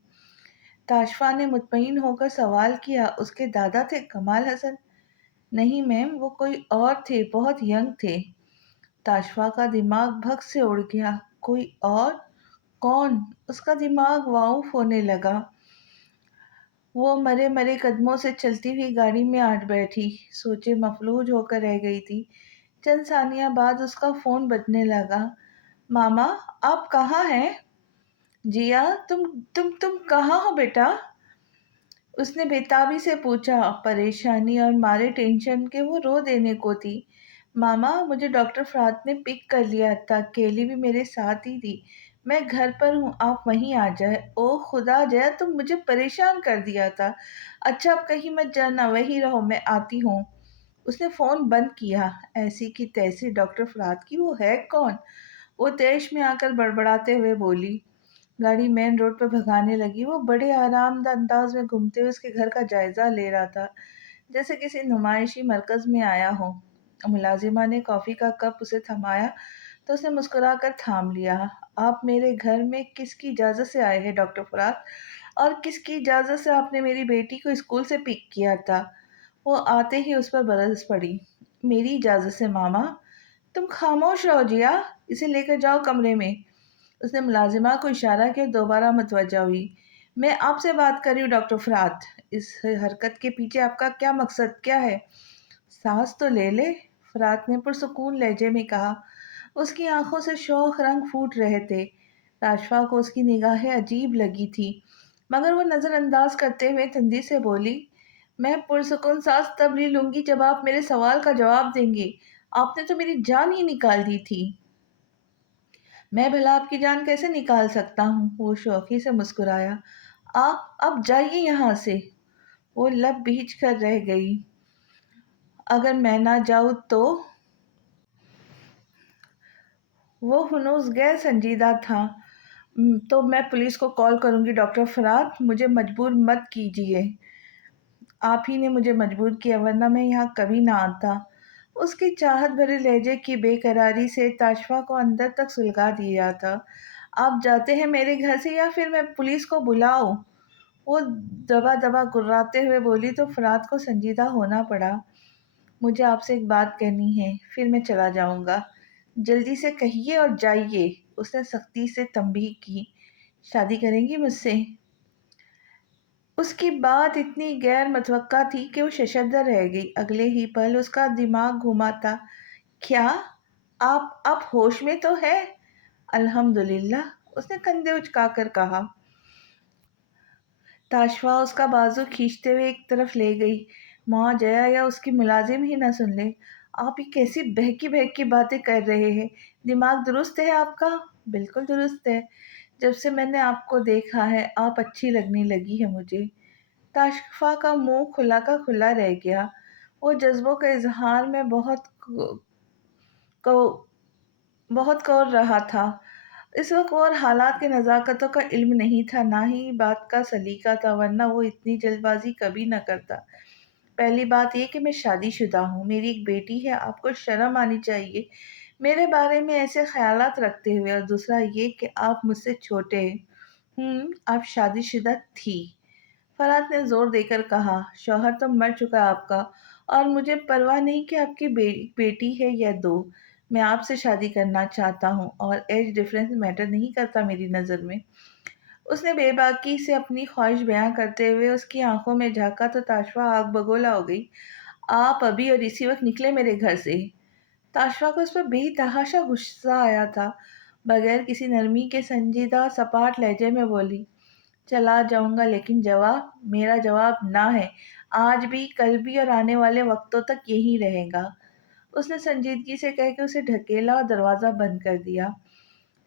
تاشفا نے مطمئن ہو کر سوال کیا۔ اس کے دادا تھے کمال حسن؟ نہیں میم، وہ کوئی اور تھے، بہت ینگ تھے۔ تاشفا کا دماغ بھگ سے اڑ گیا۔ کوئی اور؟ کون؟ اس کا دماغ واؤف ہونے لگا۔ وہ مرے مرے قدموں سے چلتی ہوئی گاڑی میں آٹ بیٹھی، سوچے مفلوج ہو کر رہ گئی تھی۔ چند ثانیہ بعد اس کا فون بجنے لگا۔ ماما، آپ کہاں ہیں؟ جیا، تم کہاں ہو بیٹا؟ اس نے بےتابی سے پوچھا، پریشانی اور مارے ٹینشن کے وہ رو دینے کو تھی۔ ماما، مجھے ڈاکٹر فرات نے پک کر لیا تھا، کیلی بھی میرے ساتھ ہی تھی۔ میں گھر پر ہوں، آپ وہیں آ جائے۔ اوہ خدا جیا، تم مجھے پریشان کر دیا تھا۔ اچھا اب کہیں مت جانا، وہیں رہو، میں آتی ہوں۔ اس نے فون بند کیا۔ ایسی کی تیسی ڈاکٹر فرات کی وہ ہے کون؟ وہ طیش میں آ کر بڑبڑاتے ہوئے بولی۔ گاڑی مین روڈ پر بھگانے لگی۔ وہ بڑے آرام دہ انداز میں گھومتے ہوئے اس کے گھر کا جائزہ لے رہا تھا، جیسے کسی نمائشی مرکز میں آیا ہو۔ ملازمہ نے کافی کا کپ اسے تھمایا تو اس نے مسکرا کر تھام لیا۔ آپ میرے گھر میں کس کی اجازت سے آئے ہیں ڈاکٹر فرات؟ اور کس کی اجازت سے آپ نے میری بیٹی کو اسکول سے پک کیا تھا؟ وہ آتے ہی اس پر برس پڑی۔ میری اجازت سے ماما۔ تم خاموش رہو جیا، اسے لے کر جاؤ کمرے میں۔ اس نے ملازمہ کو اشارہ کیا، دوبارہ متوجہ ہوئی۔ میں آپ سے بات کر رہی ہوں ڈاکٹر فرات، اس حرکت کے پیچھے آپ کا کیا مقصد، کیا ہے؟ سانس تو لے لے، فرات نے پرسکون لہجے میں کہا۔ اس کی آنکھوں سے شوق رنگ پھوٹ رہے تھے۔ تاشفا کو اس کی نگاہیں عجیب لگی تھی، مگر وہ نظر انداز کرتے ہوئے تندی سے بولی، میں پرسکون سانس تب ہی لوں گی جب آپ میرے سوال کا جواب دیں گے۔ آپ نے تو میری جان ہی نکال دی تھی۔ میں بھلا آپ کی جان کیسے نکال سکتا ہوں؟ وہ شوخی سے مسکرایا۔ آپ اب جائیے یہاں سے۔ وہ لب بھیج کر رہ گئی۔ اگر میں نہ جاؤں تو؟ وہ ہنوز غیر سنجیدہ تھا۔ تو میں پولیس کو کال کروں گی ڈاکٹر فرات، مجھے مجبور مت کیجیے۔ آپ ہی نے مجھے مجبور کیا، ورنہ میں یہاں کبھی نہ آتا۔ اس کی چاہت بھرے لہجے کی بے قراری سے تاشفا کو اندر تک سلگا دیا تھا۔ آپ جاتے ہیں میرے گھر سے یا پھر میں پولیس کو بلاؤں؟ وہ دبا دبا گراتے ہوئے بولی تو فرات کو سنجیدہ ہونا پڑا۔ مجھے آپ سے ایک بات کہنی ہے، پھر میں چلا جاؤں گا۔ جلدی سے کہیے اور جائیے۔ اس نے سختی سے تنبیہ کی۔ شادی کریں گی مجھ سے؟ اس کی بات اتنی غیر متوقع تھی کہ وہ ششدر رہ گئی۔ اگلے ہی پل اس کا دماغ گھوما تھا۔ کیا آپ اب ہوش میں تو ہے؟ الحمدللہ، اس نے کندھے اچکا کر کہا۔ تاشفا اس کا بازو کھینچتے ہوئے ایک طرف لے گئی۔ ماں جیا یا اس کی ملازم ہی نہ سن لے۔ آپ یہ کیسی بہکی باتیں کر رہے ہیں؟ دماغ درست ہے آپ کا؟ بالکل درست ہے۔ جب سے میں نے آپ کو دیکھا ہے آپ اچھی لگنے لگی ہے مجھے۔ تاشفا کا منہ کھلا کا کھلا رہ گیا۔ وہ جذبوں کے اظہار میں بہت کور رہا تھا۔ اس وقت اور حالات کے نزاکتوں کا علم نہیں تھا، نہ ہی بات کا سلیقہ تھا، ورنہ وہ اتنی جلد بازی کبھی نہ کرتا۔ پہلی بات یہ کہ میں شادی شدہ ہوں، میری ایک بیٹی ہے، آپ کو شرم آنی چاہیے میرے بارے میں ایسے خیالات رکھتے ہوئے، اور دوسرا یہ کہ آپ مجھ سے چھوٹے ہیں۔ آپ شادی شدہ تھی، فرات نے زور دے کر کہا۔ شوہر تو مر چکا آپ کا، اور مجھے پرواہ نہیں کہ آپ کی بیٹی ہے یا دو۔ میں آپ سے شادی کرنا چاہتا ہوں، اور ایج ڈفرینس میٹر نہیں کرتا میری نظر میں۔ اس نے بے باکی سے اپنی خواہش بیان کرتے ہوئے اس کی آنکھوں میں جھانکا تو تاشفا آگ بگولا ہو گئی۔ آپ ابھی اور اسی وقت نکلے میرے گھر سے؟ تاشفا کو اس پر بے تحاشا غصہ آیا تھا، بغیر کسی نرمی کے سنجیدہ سپاٹ لہجے میں بولی۔ چلا جاؤں گا، لیکن میرا جواب نہ ہے، آج بھی، کل بھی، اور آنے والے وقتوں تک یہی رہے گا۔ اس نے سنجیدگی سے کہہ کے اسے ڈھکیلا اور دروازہ بند کر دیا۔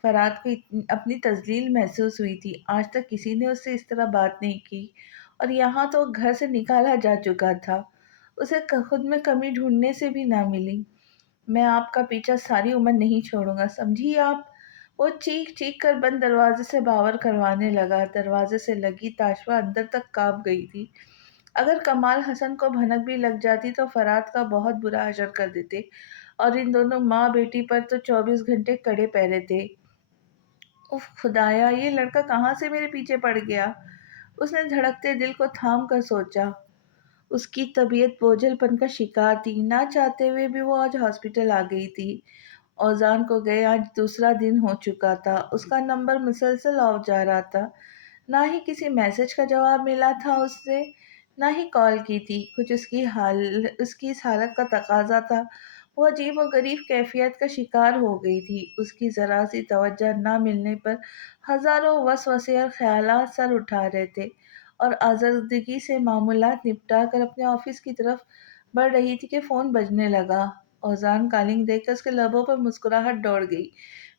فرات کو اپنی تذلیل محسوس ہوئی تھی۔ آج تک کسی نے اس سے اس طرح بات نہیں کی، اور یہاں تو گھر سے نکالا جا چکا تھا۔ اسے خود میں کمی ڈھونڈنے سے بھی نہ ملی۔ میں آپ کا پیچھا ساری عمر نہیں چھوڑوں گا، سمجھی آپ؟ وہ چیخ چیخ کر بند دروازے سے باور کروانے لگا۔ دروازے سے لگی تاشفا اندر تک کانپ گئی تھی۔ اگر کمال حسن کو بھنک بھی لگ جاتی تو فرات کا بہت برا حشر کر دیتے، اور ان دونوں ماں بیٹی پر تو 24 گھنٹے کڑے پہرے تھے۔ اف خدایا، یہ لڑکا کہاں سے میرے پیچھے پڑ گیا؟ اس نے دھڑکتے دل کو تھام کر سوچا۔ اس کی طبیعت بوجھل پن کا شکار تھی، نہ چاہتے ہوئے بھی وہ آج ہاسپٹل آ گئی تھی۔ اوزان کو گئے آج دوسرا دن ہو چکا تھا۔ اس کا نمبر مسلسل آف جا رہا تھا، نہ ہی کسی میسج کا جواب ملا تھا اس سے، نہ ہی کال کی تھی۔ کچھ اس کی اس حالت کا تقاضا تھا۔ وہ عجیب و غریب کیفیت کا شکار ہو گئی تھی۔ اس کی ذرا سی توجہ نہ ملنے پر ہزاروں وسوسے اور خیالات سر اٹھا رہے تھے، اور آزردگی سے معمولات نپٹا کر اپنے آفس کی طرف بڑھ رہی تھی کہ فون بجنے لگا۔ اوزان کالنگ دیکھ کر اس کے لبوں پر مسکراہٹ دوڑ گئی،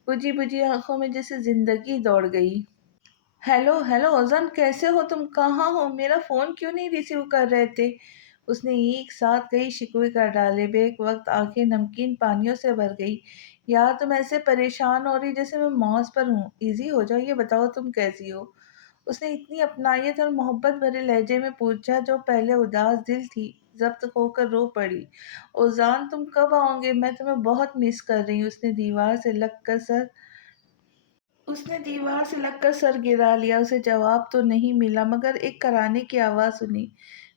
بجھی بجھی آنکھوں میں جیسے زندگی دوڑ گئی۔ ہیلو ہیلو اوزان، کیسے ہو تم؟ کہاں ہو؟ میرا فون کیوں نہیں ریسیو کر رہے تھے؟ اس نے ایک ساتھ کئی شکوے کر ڈالے۔ بیک وقت آنکھیں نمکین پانیوں سے بھر گئی۔ یار تم ایسے پریشان ہو رہی جیسے میں موز پر ہوں۔ ایزی ہو جاؤ، یہ بتاؤ تم کیسی ہو؟ اس نے اتنی اپنائیت اور محبت بھرے لہجے میں پوچھا جو پہلے اداس دل تھی ضبط ہو کر رو پڑی۔ اوزان تم کب آؤ گے؟ میں تمہیں بہت مس کر رہی ہوں۔ اس نے دیوار سے لگ کر سر گرا لیا۔ اسے جواب تو نہیں ملا، مگر ایک کرانے کی آواز سنی۔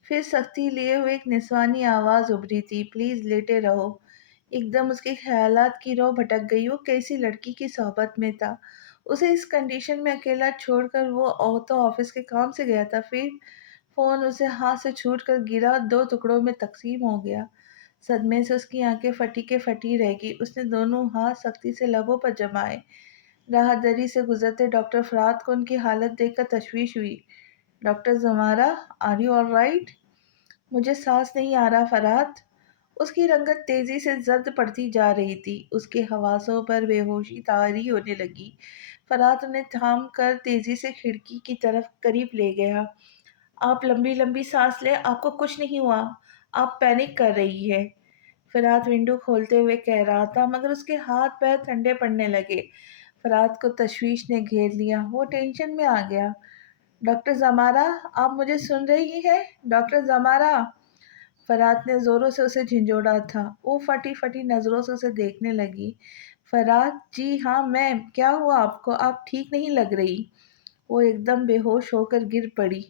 پھر سختی لیے ہوئے ایک نسوانی آواز ابھری تھی، پلیز لیٹے رہو۔ ایک دم اس کے خیالات کی رو بھٹک گئی۔ وہ کیسی لڑکی کی صحبت میں تھا؟ اسے اس کنڈیشن میں اکیلا چھوڑ کر وہ تو آفس کے کام سے گیا تھا، پھر فون اسے ہاتھ سے چھوٹ کر گرا، دو ٹکڑوں میں تقسیم ہو گیا۔ صدمے سے اس کی آنکھیں پھٹی کے پھٹی رہ گئی۔ اس نے دونوں ہاتھ سختی سے لبوں پر جمائے۔ راہداری سے گزرتے ڈاکٹر فرات کو ان کی حالت دیکھ کر تشویش ہوئی۔ Doctor Zamara, are you all right? مجھے سانس نہیں آ رہا فرات۔ اس کی رنگت تیزی سے زرد پڑتی جا رہی تھی، اس کے حواسوں پر بے ہوشی طاری ہونے لگی۔ فرات انہیں تھام کر تیزی سے کھڑکی کی طرف قریب لے گیا۔ آپ لمبی لمبی سانس لیں، آپ کو کچھ نہیں ہوا، آپ پینک کر رہی ہے، فرات ونڈو کھولتے ہوئے کہہ رہا تھا، مگر اس کے ہاتھ پیر ٹھنڈے پڑنے لگے۔ فرات کو تشویش نے گھیر لیا، وہ ٹینشن میں آ گیا۔ ڈاکٹر زمارہ، آپ مجھے سن رہی ہیں؟ ڈاکٹر زمارہ! فرات نے زوروں سے اسے جھنجھوڑا تھا۔ وہ پھٹی پھٹی نظروں سے اسے دیکھنے لگی۔ فرات، جی ہاں میں، کیا ہوا آپ کو؟ آپ ٹھیک نہیں لگ رہی۔ وہ ایک دم بے ہوش ہو کر گر پڑی۔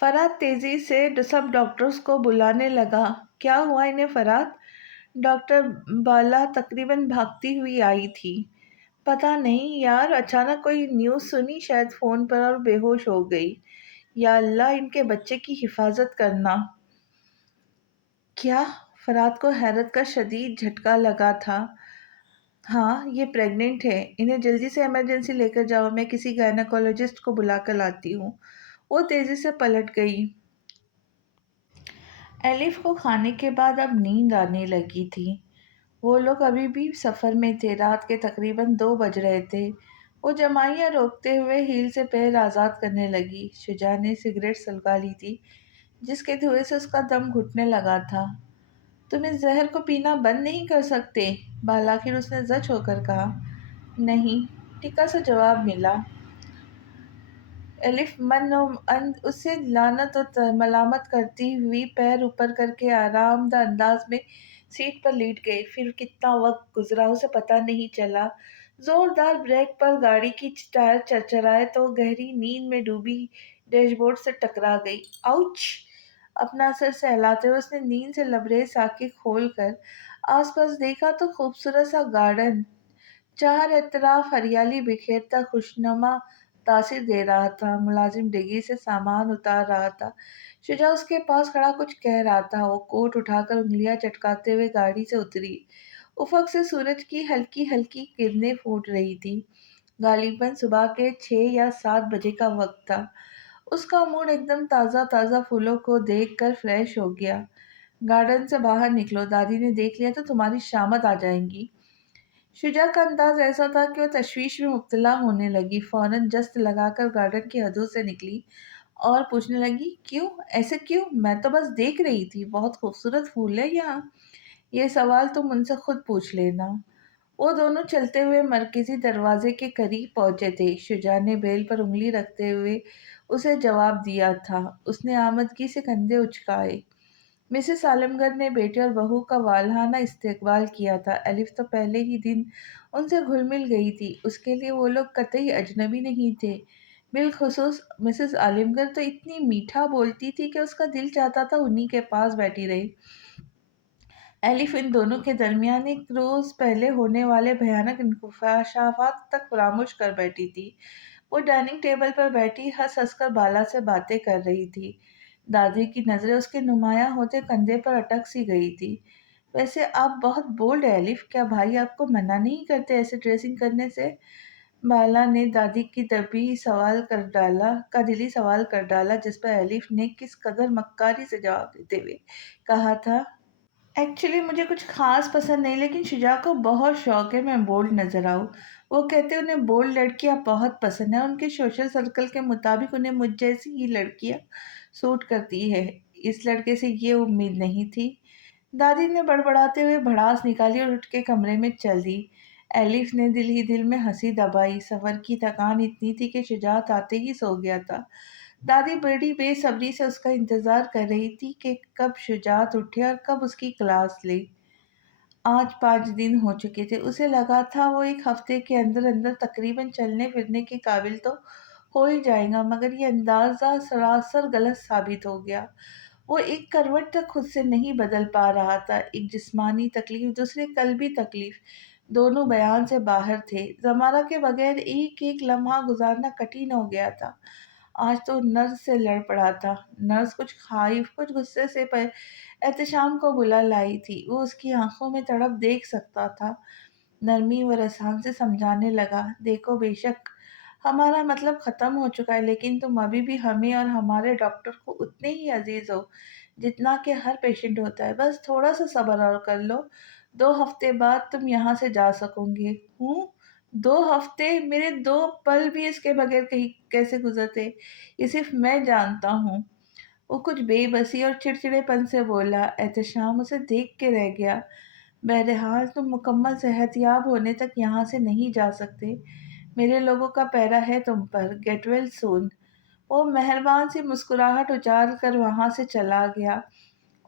فرات تیزی سے سب ڈاکٹرز کو بلانے لگا۔ کیا ہوا انہیں فرات؟ ڈاکٹر بالا تقریباً بھاگتی ہوئی آئی تھی۔ پتہ نہیں یار، اچانک کوئی نیوز سنی شاید فون پر اور بے ہوش ہو گئی۔ یا اللہ، ان کے بچے کی حفاظت کرنا۔ کیا؟ فرات کو حیرت کا شدید جھٹکا لگا تھا۔ ہاں، یہ پریگننٹ ہے، انہیں جلدی سے ایمرجنسی لے کر جاؤ، میں کسی گائنیکولوجسٹ کو بلا کر لاتی ہوں۔ وہ تیزی سے پلٹ گئی۔ ایلف کو کھانے کے بعد اب نیند آنے لگی تھی۔ وہ لوگ ابھی بھی سفر میں تھے، رات کے تقریباً 2 بج رہے تھے۔ وہ جمائیاں روکتے ہوئے ہیل سے پیر آزاد کرنے لگی۔ شجاع نے سگریٹ سلگا لی تھی جس کے دھوئیں سے اس کا دم گھٹنے لگا تھا۔ تم اس زہر کو پینا بند نہیں کر سکتے؟ بالآخر اس نے زچ ہو کر کہا۔ نہیں، ٹھیکا سا جواب ملا۔ الف من و ان اسے لعنت و ملامت کرتی ہوئی پیر اوپر کر کے آرام دہ انداز میں سیٹ پر لیٹ گئی۔ پھر کتنا وقت گزرا اسے پتہ نہیں چلا۔ زوردار بریک پر گاڑی کی ٹائر چرچرائے تو گہری نیند میں ڈوبی ڈیش بورڈ سے ٹکرا گئی۔ آؤچ! اپنا سر سہلاتے ہوئے اس نے نیند سے لبریز آنکھیں کھول کر آس پاس دیکھا تو خوبصورت سا گارڈن چار اطراف ہریالی بکھیرتا خوشنما تاثیر دے رہا تھا۔ ملازم ڈگی سے سامان اتار رہا تھا۔ شجاع اس کے پاس کھڑا کچھ کہہ رہا تھا۔ وہ کوٹ اٹھا کر انگلیاں چٹکاتے ہوئے گاڑی سے اتری۔ افق سے سورج کی ہلکی ہلکی کرنیں پھوٹ رہی تھی۔ غالباً صبح کے 6 یا 7 بجے کا وقت تھا۔ اس کا موڈ ایک دم تازہ تازہ پھولوں کو دیکھ کر فریش ہو گیا۔ گارڈن سے باہر نکلو، دادی نے دیکھ لیا تو تمہاری شامت آ جائیں گی۔ شجاع کا انداز ایسا تھا کہ وہ تشویش میں مبتلا ہونے لگی۔ فوراً جست لگا کر گارڈن کی حدود سے نکلی اور پوچھنے لگی، کیوں؟ ایسے کیوں؟ میں تو بس دیکھ رہی تھی، بہت خوبصورت پھول ہے یہاں۔ یہ سوال تم ان سے خود پوچھ لینا۔ وہ دونوں چلتے ہوئے مرکزی دروازے کے قریب پہنچے تھے۔ شجاع نے بیل پر انگلی رکھتے ہوئے اسے جواب دیا تھا۔ اس نے آمدگی سے کندھے اچکائے۔ مسز عالمگیر نے بیٹے اور بہو کا والہانہ استقبال کیا تھا۔ الف تو پہلے ہی دن ان سے گھل مل گئی تھی۔ اس کے لیے وہ لوگ قطعی اجنبی نہیں تھے۔ بالخصوص مسز عالمگیر تو اتنی میٹھا بولتی تھی کہ اس کا دل چاہتا تھا انہی کے پاس بیٹھی رہے۔ الف ان دونوں کے درمیان ایک روز پہلے ہونے والے بھیانک انکشافات تک فراموش کر بیٹھی تھی۔ وہ ڈائننگ ٹیبل پر بیٹھی ہنس ہنس کر بالا سے باتیں کر رہی تھی۔ دادی کی نظریں اس کے نمایاں ہوتے کندھے پر اٹک سی گئی تھی۔ ویسے آپ بہت بولڈ ہیں الف، کیا بھائی آپ کو منع نہیں کرتے ایسے ڈریسنگ کرنے سے؟ بالا نے دادی کی دلی سوال کر ڈالا جس پر الف نے کس قدر مکاری سے جواب دیتے ہوئے کہا تھا، ایکچولی مجھے کچھ خاص پسند نہیں، لیکن شجاع کو بہت شوق ہے میں بولڈ نظر آؤں۔ وہ کہتے ہیں انہیں بولڈ لڑکیاں بہت پسند ہیں۔ ان کے سوشل سرکل کے مطابق انہیں مجھ جیسی ہی لڑکیاں سوٹ کرتی ہے۔ اس لڑکے سے یہ امید نہیں تھی۔ دادی نے بڑبڑاتے ہوئے بھڑاس نکالی اور اٹھ کے کمرے میں چل دی۔ الف نے دل ہی دل میں ہنسی دبائی۔ سفر کی تھکان اتنی تھی کہ شجاعت آتے ہی سو گیا تھا۔ دادی بڑی بے صبری سے اس کا انتظار کر رہی تھی کہ کب شجاعت اٹھے اور کب اس کی کلاس لے۔ آج 5 دن ہو چکے تھے۔ اسے لگا تھا وہ ایک ہفتے کے اندر اندر تقریباً چلنے پھرنے کے قابل تو ہو ہی جائے گا، مگر یہ اندازہ سراسر غلط ثابت ہو گیا۔ وہ ایک کروٹ تک خود سے نہیں بدل پا رہا تھا۔ ایک جسمانی تکلیف، دوسری قلبی تکلیف، دونوں بیان سے باہر تھے۔ زمانہ کے بغیر ایک ایک لمحہ گزارنا کٹھن ہو گیا تھا۔ آج تو نرس سے لڑ پڑا تھا۔ نرس کچھ خائف، کچھ غصے سے احتشام کو بلا لائی تھی۔ وہ اس کی آنکھوں میں تڑپ دیکھ سکتا تھا۔ نرمی و رسان سے سمجھانے لگا، دیکھو بے شک ہمارا مطلب ختم ہو چکا ہے، لیکن تم ابھی بھی ہمیں اور ہمارے ڈاکٹر کو اتنے ہی عزیز ہو جتنا کہ ہر پیشنٹ ہوتا ہے۔ بس تھوڑا سا صبر اور کر لو، 2 ہفتے بعد تم یہاں سے جا سکو گے۔ 2 ہفتے؟ میرے 2 پل بھی اس کے بغیر کیسے گزرتے، یہ صرف میں جانتا ہوں۔ وہ کچھ بے بسی اور چڑچڑے پن سے بولا۔ احتشام اسے دیکھ کے رہ گیا۔ بہرحال تم مکمل صحت یاب ہونے تک یہاں سے نہیں جا سکتے۔ میرے لوگوں کا پہرا ہے تم پر۔ گیٹ ویل سون۔ وہ مہربان سی مسکراہٹ اچار کر وہاں سے چلا گیا۔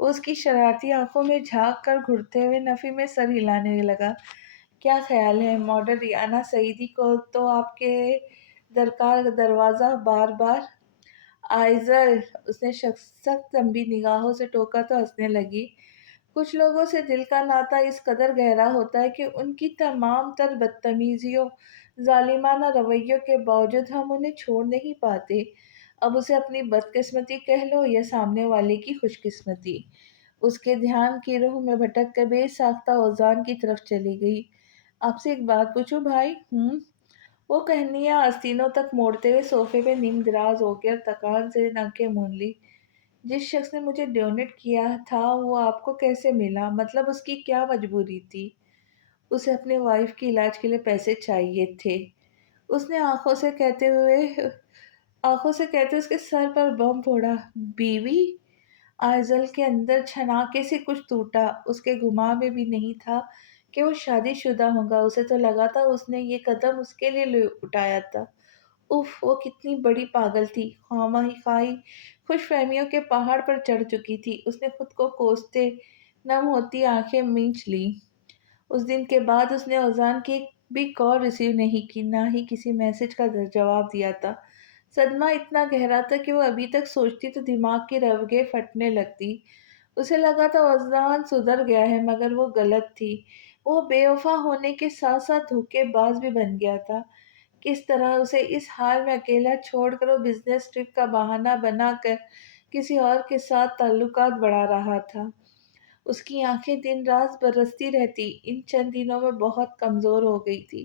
وہ اس کی شرارتی آنکھوں میں جھانک کر گھرتے ہوئے نفی میں سر ہلانے لگا۔ کیا خیال ہے ماڈل ریانا سعیدی کو تو آپ کے درکار دروازہ بار بار آئزر، اس نے سخت لمبی نگاہوں سے ٹوکا تو ہنسنے لگی۔ کچھ لوگوں سے دل کا ناطہ اس قدر گہرا ہوتا ہے کہ ان کی تمام تر بدتمیزیوں، ظالمانہ رویوں کے باوجود ہم انہیں چھوڑ نہیں پاتے۔ اب اسے اپنی بدقسمتی کہہ لو یا سامنے والے کی خوش قسمتی۔ اس کے دھیان کی روح میں بھٹک کر بے ساختہ اوزان کی طرف چلی گئی۔ آپ سے ایک بات پوچھوں بھائی؟ وہ کہنیاں آستینوں تک موڑتے ہوئے صوفے پہ نیم دراز ہو کے اور تکان سے آنکھیں مون لی۔ جس شخص نے مجھے ڈونیٹ کیا تھا وہ آپ کو کیسے ملا؟ مطلب اس کی کیا مجبوری تھی؟ اسے اپنے وائف کی علاج کے لیے پیسے چاہیے تھے، اس نے آنکھوں سے کہتے اس کے سر پر بم پھوڑا۔ بیوی؟ آئزل کے اندر چھناکے سے کچھ ٹوٹا۔ اس کے گمان میں بھی نہیں تھا کہ وہ شادی شدہ ہوگا۔ اسے تو لگا تھا اس نے یہ قدم اس کے لیے اٹھایا تھا۔ اف، وہ کتنی بڑی پاگل تھی، خواہی خوش فہمیوں کے پہاڑ پر چڑھ چکی تھی۔ اس نے خود کو کوستے نم ہوتی آنکھیں مینچ لی۔ اس دن کے بعد اس نے اوزان کی ایک بھی کال ریسیو نہیں کی، نہ ہی کسی میسج کا جواب دیا تھا۔ صدمہ اتنا گہرا تھا کہ وہ ابھی تک سوچتی تو دماغ کی رگیں پھٹنے لگتی۔ اسے لگا تھا اوزان سدھر گیا ہے، مگر وہ غلط تھی۔ وہ بے وفا ہونے کے ساتھ ساتھ دھوکے باز بھی بن گیا تھا۔ کس طرح اسے اس حال میں اکیلا چھوڑ کر وہ بزنس ٹرپ کا بہانہ بنا کر کسی اور کے ساتھ تعلقات بڑھا رہا تھا۔ اس کی آنکھیں دن رات برستی رہتی، ان چند دنوں میں بہت کمزور ہو گئی تھی۔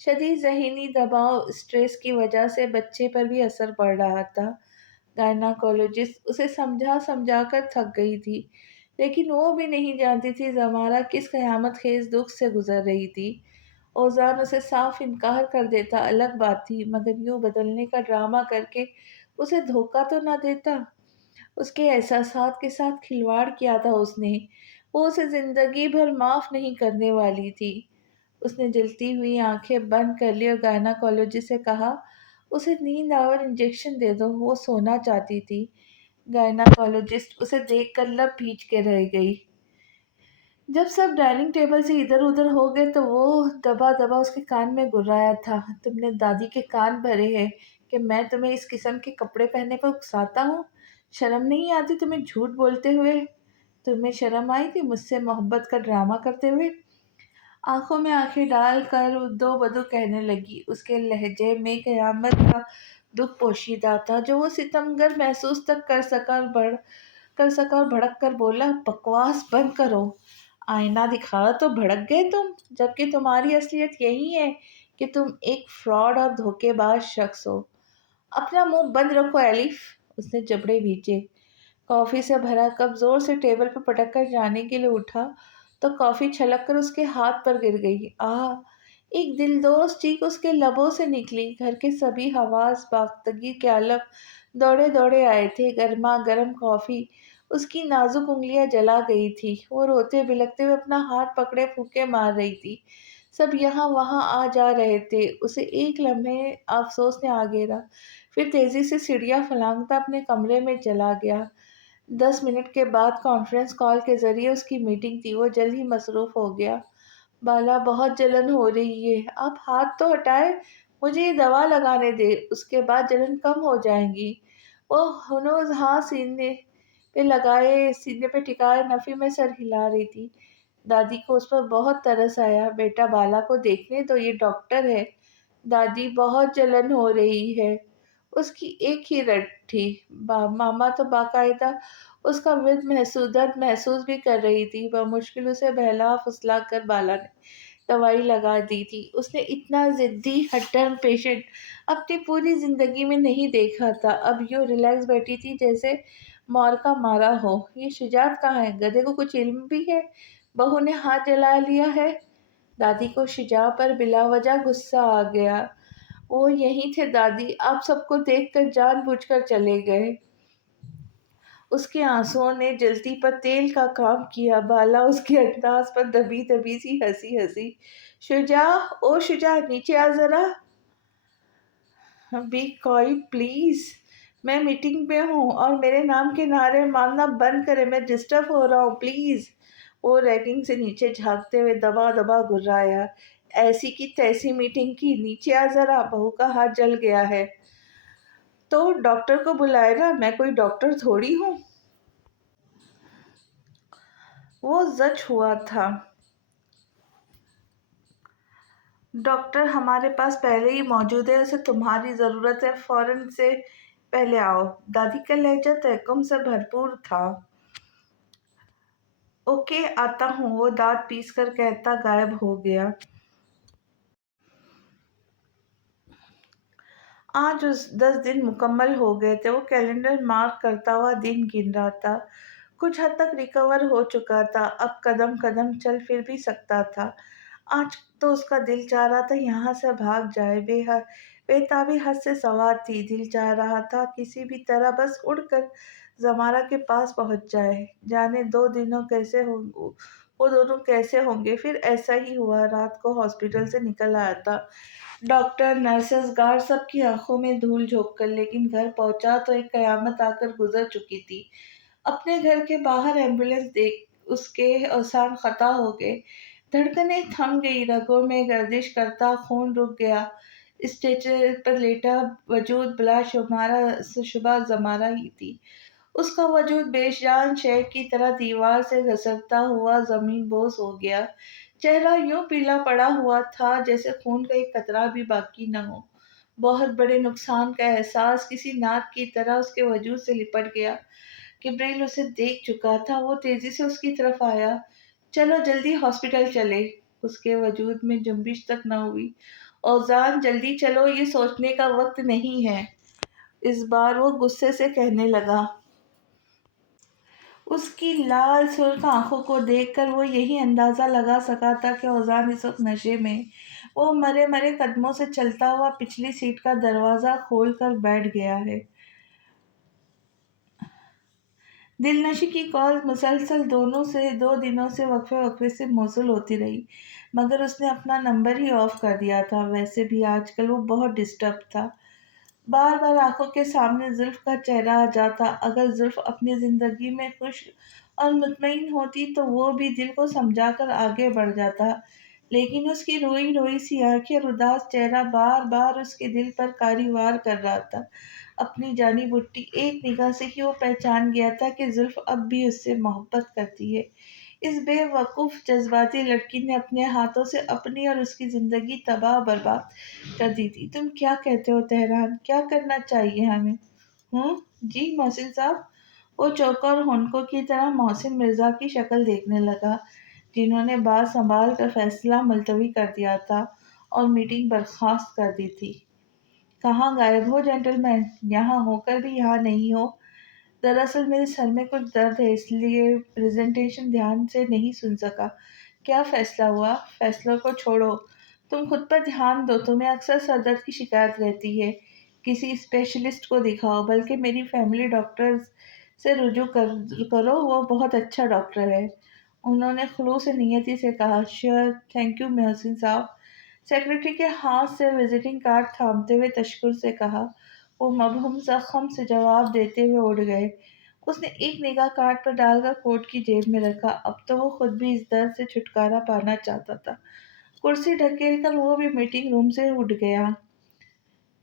شدید ذہنی دباؤ، اسٹریس کی وجہ سے بچے پر بھی اثر پڑ رہا تھا۔ گائناکولوجسٹ اسے سمجھا سمجھا کر تھک گئی تھی، لیکن وہ بھی نہیں جانتی تھی زمارہ کس قیامت خیز دکھ سے گزر رہی تھی۔ اوزان اسے صاف انکار کر دیتا الگ بات تھی، مگر یوں بدلنے کا ڈرامہ کر کے اسے دھوکہ تو نہ دیتا۔ اس کے احساسات کے ساتھ کھلواڑ کیا تھا اس نے، وہ اسے زندگی بھر معاف نہیں کرنے والی تھی۔ اس نے جلتی ہوئی آنکھیں بند کر لی اور گائناکولوجسٹ سے کہا، اسے نیند آور انجیکشن دے دو، وہ سونا چاہتی تھی۔ گائناکولوجسٹ اسے دیکھ کر لب بھیج کے رہ گئی۔ جب سب ڈائننگ ٹیبل سے ادھر ادھر ہو گئے تو وہ دبا دبا اس کے کان میں گرایا تھا، تم نے دادی کے کان بھرے ہیں کہ میں تمہیں اس قسم کے کپڑے پہننے پر اکساتا ہوں؟ شرم نہیں آتی تمہیں جھوٹ بولتے ہوئے؟ تمہیں شرم آئی تھی مجھ سے محبت کا ڈرامہ کرتے ہوئے؟ آنکھوں میں آنکھیں ڈال کر دو بدو کہنے لگی۔ اس کے لہجے میں قیامت کا دکھ پوشیدہ تھا جو وہ ستمگر محسوس تک کر سکا اور بھڑک کر بولا، بکواس بند کرو۔ آئینہ دکھایا تو بھڑک گئے تم، جبکہ تمہاری اصلیت یہی ہے کہ تم ایک فراڈ اور دھوکے باز شخص ہو۔ اپنا منہ بند رکھو ایلف۔ اس نے جبڑے بھیجے۔ کافی سے بھرا کپ زور سے ٹیبل پر پٹک کر جانے کے لیے اٹھا تو کافی چھلک کر اس کے ہاتھ پر گر گئی۔ ایک دلدوز چیخ اس کے لبوں سے نکلی۔ گھر کے سبھی حواس باختگی کے عالم دوڑے دوڑے آئے تھے۔ گرما گرم کافی اس کی نازک انگلیاں جلا گئی تھی۔ وہ روتے بلکتے ہوئے اپنا ہاتھ پکڑے پھونکے مار رہی تھی۔ سب یہاں وہاں آ جا رہے تھے۔ اسے ایک لمحے افسوس نے آ گھیرا، پھر تیزی سے سیڑھیاں پھلانگتا اپنے کمرے میں چلا گیا۔ 10 منٹ کے بعد کانفرنس کال کے ذریعے اس کی میٹنگ تھی۔ وہ جلد ہی مصروف ہو گیا۔ بالا بہت جلن ہو رہی ہے، آپ ہاتھ تو ہٹائیں، مجھے یہ دوا لگانے دے، اس کے بعد جلن کم ہو جائے گی۔ وہ ہنوز ہاتھ سینے پہ ٹکائے نفی میں سر ہلا رہی تھی۔ دادی کو اس پر بہت ترس آیا۔ بیٹا بالا کو دیکھنے دو، یہ ڈاکٹر ہے۔ دادی بہت جلن ہو رہی ہے، اس کی ایک ہی رٹ تھی۔ ماما تو باقاعدہ اس کا درد محسوس بھی کر رہی تھی۔ بمشکل اسے بہلا پھسلا کر بالا نے دوائی لگا دی تھی۔ اس نے اتنا ضدی ہٹر پیشنٹ اپنی پوری زندگی میں نہیں دیکھا تھا۔ اب یوں ریلیکس بیٹھی تھی جیسے مور کا مارا ہو۔ یہ شجاعت کہاں ہے؟ گدھے کو کچھ علم بھی ہے؟ بہو نے ہاتھ جلا لیا ہے۔ دادی کو شجاع پر بلا وجہ غصہ آ گیا۔ وہ یہیں تھے دادی، آپ سب کو دیکھ کر جان بوجھ کر چلے گئے۔ اس کے آنسوؤں نے جلتی پر تیل کا کام کیا۔ بالا اس کے انداز پر دبی دبی سی ہنسی۔ شجاع، او شجاع، نیچے آ ذرا۔ Be quiet please. میں میٹنگ پہ ہوں اور میرے نام کے نعرے مارنا بند کرے، میں ڈسٹرب ہو رہا ہوں پلیز۔ وہ ریکنگ سے نیچے جھانکتے ہوئے دبا دبا گرایا۔ ایسی کی تیسی میٹنگ کی، نیچے آ ذرا، بہو کا ہاتھ جل گیا ہے۔ تو ڈاکٹر کو بلائے نا، میں کوئی ڈاکٹر تھوڑی ہوں۔ وہ زچ ہوا تھا۔ ڈاکٹر ہمارے پاس پہلے ہی موجود ہے، اسے تمہاری ضرورت ہے، فوراً سے پہلے آؤ۔ دادی کا لہجہ تحکم سے بھرپور تھا۔ اوکے آتا ہوں، وہ دانت پیس کر کہتا غائب ہو گیا۔ آج 10 دن مکمل ہو گئے تھے، وہ کیلنڈر مارک کرتا ہوا دن گن رہا تھا۔ کچھ حد تک ریکور ہو چکا تھا، اب قدم قدم چل پھر بھی سکتا تھا۔ آج تو اس کا دل چاہ رہا تھا یہاں سے بھاگ جائے، بے تابی حد سے سوار تھی، دل چاہ رہا تھا کسی بھی طرح بس اڑ کر زمارہ کے پاس پہنچ جائے۔ جانے وہ دونوں کیسے ہوں گے۔ پھر ایسا ہی ہوا، رات کو ہاسپٹل سے نکل آیا تھا، ڈاکٹر نرسز گارڈ سب کی آنکھوں میں دھول جھونک کر، لیکن گھر پہنچا تو ایک قیامت آ کر گزر چکی تھی۔ اپنے گھر کے باہر ایمبولینس دیکھ اس کے اعصاب خطا ہو گئے، دھڑکنیں تھم گئی، رگوں میں گردش کرتا خون رک گیا۔ اسٹریچر پر لیٹا وجود بلا شبہ زمارہ ہی تھی، اس کا وجود بے جان شے کی طرح دیوار سے گھسرتا ہوا زمین بوس ہو گیا۔ چہرہ یوں پیلا پڑا ہوا تھا جیسے خون کا ایک قطرہ بھی باقی نہ ہو۔ بہت بڑے نقصان کا احساس کسی ناگ کی طرح اس کے وجود سے لپٹ گیا۔ گبریل اسے دیکھ چکا تھا، وہ تیزی سے اس کی طرف آیا۔ چلو جلدی ہاسپٹل چلے۔ اس کے وجود میں جنبش تک نہ ہوئی۔ اوزان جلدی چلو، یہ سوچنے کا وقت نہیں ہے۔ اس بار وہ غصے سے کہنے لگا۔ اس کی لال سرخ آنکھوں کو دیکھ کر وہ یہی اندازہ لگا سکا تھا کہ اوزان اس وقت نشے میں۔ وہ مرے مرے قدموں سے چلتا ہوا پچھلی سیٹ کا دروازہ کھول کر بیٹھ گیا ہے۔ دلنشی کی کال مسلسل 2 دنوں سے وقفے سے موصول ہوتی رہی، مگر اس نے اپنا نمبر ہی آف کر دیا تھا۔ ویسے بھی آج کل وہ بہت ڈسٹرب تھا، بار بار آنکھوں کے سامنے زلف کا چہرہ آ جاتا۔ اگر زلف اپنی زندگی میں خوش اور مطمئن ہوتی تو وہ بھی دل کو سمجھا کر آگے بڑھ جاتا، لیکن اس کی روئی روئی سی آنکھیں اور اداس چہرہ بار بار اس کے دل پر کاری وار کر رہا تھا۔ اپنی جانب اٹھی ایک نگاہ سے ہی وہ پہچان گیا تھا کہ زلف اب بھی اس سے محبت کرتی ہے۔ اس بے وقوف جذباتی لڑکی نے اپنے ہاتھوں سے اپنی اور اس کی زندگی تباہ برباد کر دی تھی۔ تم کیا کہتے ہو تہران، کیا کرنا چاہیے ہمیں؟ جی محسن صاحب۔ وہ چوکا اور ہونکوں کی طرح محسن مرزا کی شکل دیکھنے لگا، جنہوں نے بات سنبھال کر فیصلہ ملتوی کر دیا تھا اور میٹنگ برخاست کر دی تھی۔ کہاں غائب ہو جینٹل مین؟ یہاں ہو کر بھی یہاں نہیں ہو؟ دراصل میرے سر میں کچھ درد ہے، اس لیے پریزنٹیشن دھیان سے نہیں سن سکا۔ کیا فیصلہ ہوا؟ فیصلوں کو چھوڑو، تم خود پر دھیان دو، تمہیں اکثر سر درد کی شکایت رہتی ہے، کسی اسپیشلسٹ کو دکھاؤ، بلکہ میری فیملی ڈاکٹر سے رجوع کرو، وہ بہت اچھا ڈاکٹر ہے۔ انہوں نے خلوص نیتی سے کہا۔ شیور، تھینک یو محسن صاحب۔ سیکرٹری کے ہاتھ سے وزٹنگ کارڈ تھامتے ہوئے تشکر سے کہا۔ وہ مبہم زخم سے جواب دیتے ہوئے اڑ گئے۔ اس نے ایک نگاہ کارڈ پر ڈال کر کوٹ کی جیب میں رکھا۔ اب تو وہ خود بھی اس درد سے چھٹکارا پانا چاہتا تھا۔ کرسی ڈھکیل کر وہ بھی میٹنگ روم سے اٹھ گیا۔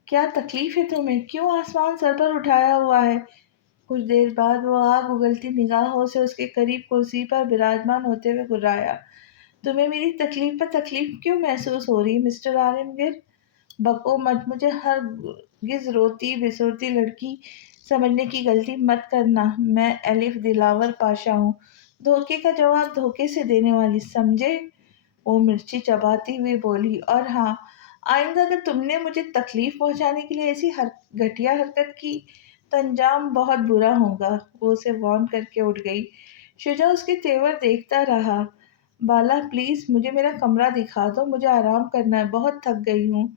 کیا تکلیف ہے تمہیں؟ کیوں آسمان سر پر اٹھایا ہوا ہے؟ کچھ دیر بعد وہ آگ اگلتی نگاہوں سے اس کے قریب کرسی پر براجمان ہوتے ہوئے گرایا۔ تمہیں میری تکلیف پر تکلیف کیوں محسوس ہو رہی مسٹر عالمگیر؟ بکو مت، مجھے ہرگز روتی بسورتی لڑکی سمجھنے کی غلطی مت کرنا۔ میں الف دلاور پاشا ہوں، دھوکے کا جواب دھوکے سے دینے والی، سمجھے؟ وہ مرچی چباتی ہوئی بولی۔ اور ہاں، آئندہ اگر تم نے مجھے تکلیف پہنچانے کے لیے ایسی گھٹیا حرکت کی تو انجام بہت برا ہوگا۔ وہ اسے وارن کر کے اٹھ گئی۔ شجاع اس کے تیور دیکھتا رہا۔ بالا پلیز مجھے میرا کمرہ دکھا دو، مجھے آرام کرنا ہے، بہت تھک گئی ہوں۔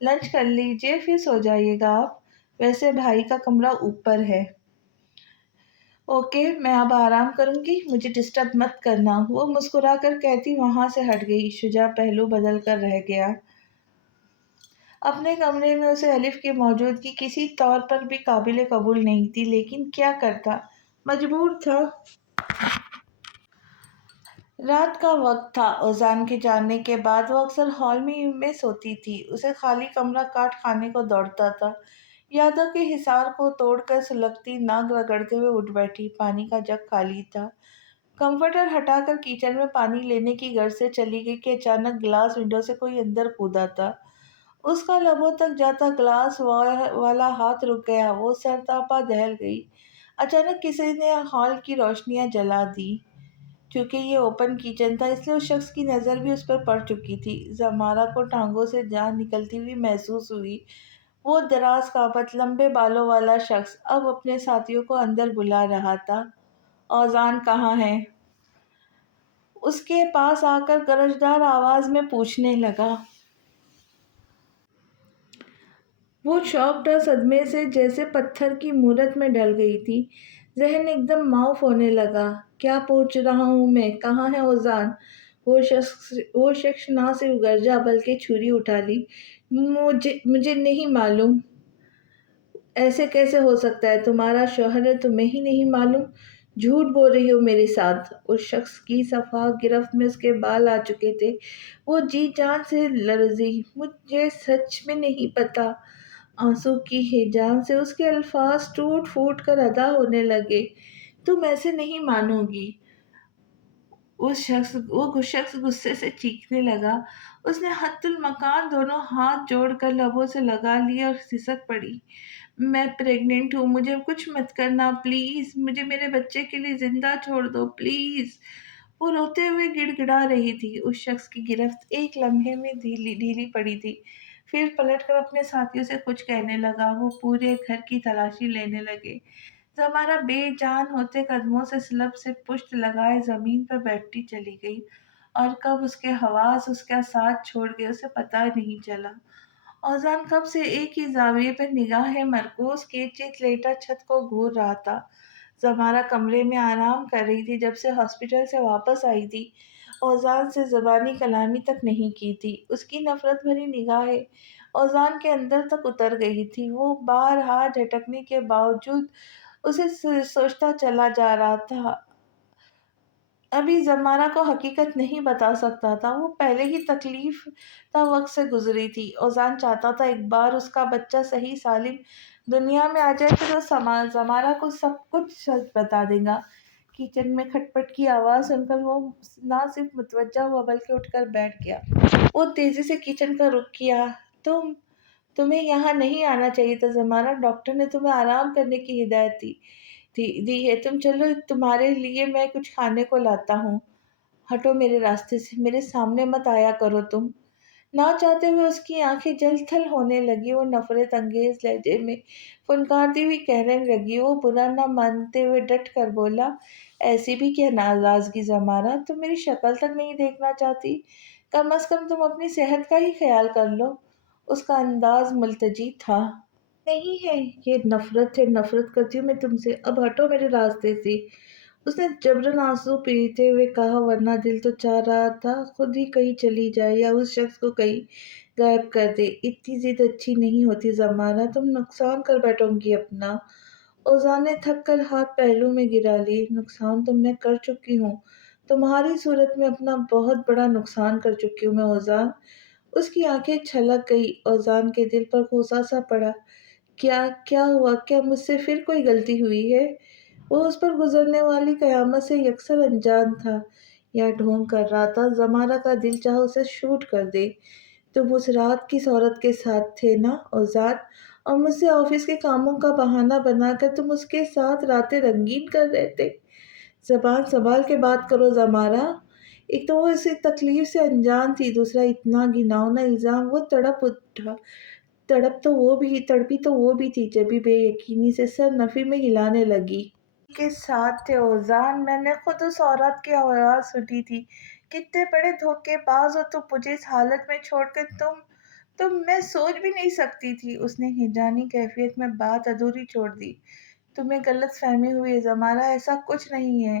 لنچ کر لیجئے پھر سو جائیے گا آپ، ویسے بھائی کا کمرہ اوپر ہے۔ اوکے، میں اب آرام کروں گی، مجھے ڈسٹرب مت کرنا، وہ مسکرا کر کہتی وہاں سے ہٹ گئی۔ شجاع پہلو بدل کر رہ گیا۔ اپنے کمرے میں اسے الف کی موجودگی کسی طور پر بھی قابل قبول نہیں تھی، لیکن کیا کرتا، مجبور تھا۔ رات کا وقت تھا۔ اذان کے جانے کے بعد وہ اکثر ہال میں سوتی تھی۔ اسے خالی کمرہ کاٹ کھانے کو دوڑتا تھا۔ یادوں کے حصار کو توڑ کر سلگتی ناک رگڑتے ہوئے اٹھ بیٹھی۔ پانی کا جگ خالی تھا۔ کمفرٹر ہٹا کر کچن میں پانی لینے کی غرض سے چلی گئی کہ اچانک گلاس ونڈو سے کوئی اندر کودا تھا۔ اس کا لبوں تک جاتا گلاس والا ہاتھ رک گیا۔ وہ سرتاپا دہل گئی۔ اچانک کسی نے ہال کی روشنیاں جلا دی۔ چونکہ یہ اوپن کچن تھا، اس لیے اس شخص کی نظر بھی اس پر پڑ چکی تھی۔ زمارہ کو ٹانگوں سے جان نکلتی ہوئی محسوس ہوئی۔ وہ دراز قامت، لمبے بالوں والا شخص اب اپنے ساتھیوں کو اندر بلا رہا تھا۔ اوزان کہاں ہے؟ اس کے پاس آ کر گرجدار آواز میں پوچھنے لگا۔ وہ شاکڈ صدمے سے جیسے پتھر کی مورت میں ڈل گئی تھی۔ ذہن ایک دم معاف ہونے لگا۔ کیا پوچھ رہا ہوں میں؟ کہاں ہے اوزان؟ وہ شخص نہ صرف گرجا بلکہ چھری اٹھا لی۔ مجھے نہیں معلوم۔ ایسے کیسے ہو سکتا ہے؟ تمہارا شوہر ہے، تمہیں ہی نہیں معلوم؟ جھوٹ بول رہی ہو میرے ساتھ۔ اس شخص کی شفاف گرفت میں اس کے بال آ چکے تھے۔ وہ جی جان سے لرزی۔ مجھے سچ میں نہیں پتا۔ آنسو کی ہیجان سے اس کے الفاظ ٹوٹ پھوٹ کر ادا ہونے لگے۔ تم ایسے نہیں مانو گی۔ وہ شخص غصے سے چیخنے لگا۔ اس نے حت المکان دونوں ہاتھ جوڑ کر لبوں سے لگا لیے اور سسک پڑی۔ میں پریگننٹ ہوں، مجھے کچھ مت کرنا پلیز، مجھے میرے بچے کے لیے زندہ چھوڑ دو پلیز۔ وہ روتے ہوئے گڑ گڑا رہی تھی۔ اس شخص کی گرفت ایک لمحے میں ڈھیلی پڑی تھی، پھر پلٹ کر اپنے ساتھیوں سے کچھ کہنے لگا۔ وہ پورے گھر کی تلاشی لینے لگے۔ زمانہ بے جان ہوتے قدموں سے سلب سے پشت لگائے زمین پر بیٹھتی چلی گئی، اور کب اس کے حواس اس کا ساتھ چھوڑ گئے اسے پتہ نہیں چلا۔ اوزان کب سے ایک ہی زاویے پر نگاہیں مرکوز کیے چت لیٹا چھت کو گھور رہا تھا۔ زمانہ کمرے میں آرام کر رہی تھی۔ جب سے ہاسپٹل سے واپس آئی تھی، اوزان سے زبانی کلامی تک نہیں کی تھی۔ اس کی نفرت بھری نگاہیں اوزان کے اندر تک اتر گئی تھی۔ وہ بارہا جھٹکنے کے باوجود اسے سوچتا چلا جا رہا تھا۔ ابھی زمانہ کو حقیقت نہیں بتا سکتا تھا۔ وہ پہلے ہی تکلیف دہ وقت سے گزری تھی۔ اوزان چاہتا تھا ایک بار اس کا بچہ صحیح سالم دنیا میں آ جائے، پھر وہ زمانہ کو سب کچھ سچ بتا دے گا۔ کچن میں کھٹ پٹ کی آواز سن کر وہ نہ صرف متوجہ ہوا بلکہ اٹھ کر بیٹھ گیا۔ وہ تیزی سے کچن کا رخ کیا۔ تمہیں یہاں نہیں آنا چاہیے تھا زمانہ، ڈاکٹر نے تمہیں آرام کرنے کی ہدایت دی ہے۔ تم چلو، تمہارے لیے میں کچھ کھانے کو لاتا ہوں۔ ہٹو میرے راستے سے، میرے سامنے مت آیا کرو تم۔ نہ چاہتے ہوئے اس کی آنکھیں جل تھل ہونے لگی۔ وہ نفرت انگیز لہجے میں فنکارتی ہوئی کہنے لگی۔ وہ برا نہ مانتے ہوئے ڈٹ کر بولا، ایسی بھی کیا ناراضگی زمانہ؟ تم میری شکل تک نہیں دیکھنا چاہتی؟ کم از کم تم اپنی صحت کا ہی خیال کر لو۔ اس کا انداز ملتجی تھا۔ نہیں ہے، یہ نفرت ہے، نفرت کرتی ہوں میں تم سے، اب ہٹو میرے راستے سے۔ اس نے جبراً آنسو پیتے ہوئے کہا، ورنہ دل تو چاہ رہا تھا خود ہی کہیں چلی جائے یا اس شخص کو کہیں غائب کر دے۔ اتنی ضد اچھی نہیں ہوتی زمانہ، تم نقصان کر بیٹھو گی اپنا۔ اوزان نے تھک کر ہاتھ پہلو میں گرا لیے۔ نقصان تو میں کر چکی ہوں، تمہاری صورت میں اپنا بہت بڑا نقصان کر چکی ہوں میں اوزان۔ اس کی آنکھیں چھلک گئی۔ اوزان کے دل پر غصہ سا پڑا۔ کیا ہوا؟ کیا مجھ سے پھر کوئی غلطی ہوئی ہے؟ وہ اس پر گزرنے والی قیامت سے یکسر انجان تھا یا ڈھونگ کر رہا تھا۔ زمانہ کا دل چاہا اسے شوٹ کر دے۔ تم اس رات کس عورت کے ساتھ تھے نا اوزان، اور مجھ سے آفس کے کاموں کا بہانہ بنا کر تم اس کے ساتھ راتیں رنگین کر رہے تھے۔ زبان سنبھال کے بات کرو زمانہ۔ ایک تو وہ اسی تکلیف سے انجان تھی، دوسرا اتنا گھناؤنا الزام۔ وہ تڑپ اٹھا۔ تڑپی تو وہ بھی تھی جبھی بے یقینی سے سر نفی میں ہلانے لگی۔ کے ساتھ تھے اوزان، میں نے خود اس عورت کی آواز سنی تھی۔ کتنے بڑے دھوکے باز ہو تم، مجھے اس حالت میں چھوڑ کر میں سوچ بھی نہیں سکتی تھی۔ اس نے ہیجانی کیفیت میں بات ادھوری چھوڑ دی۔ تمہیں غلط فہمی ہوئی ہے زمانہ، ایسا کچھ نہیں ہے۔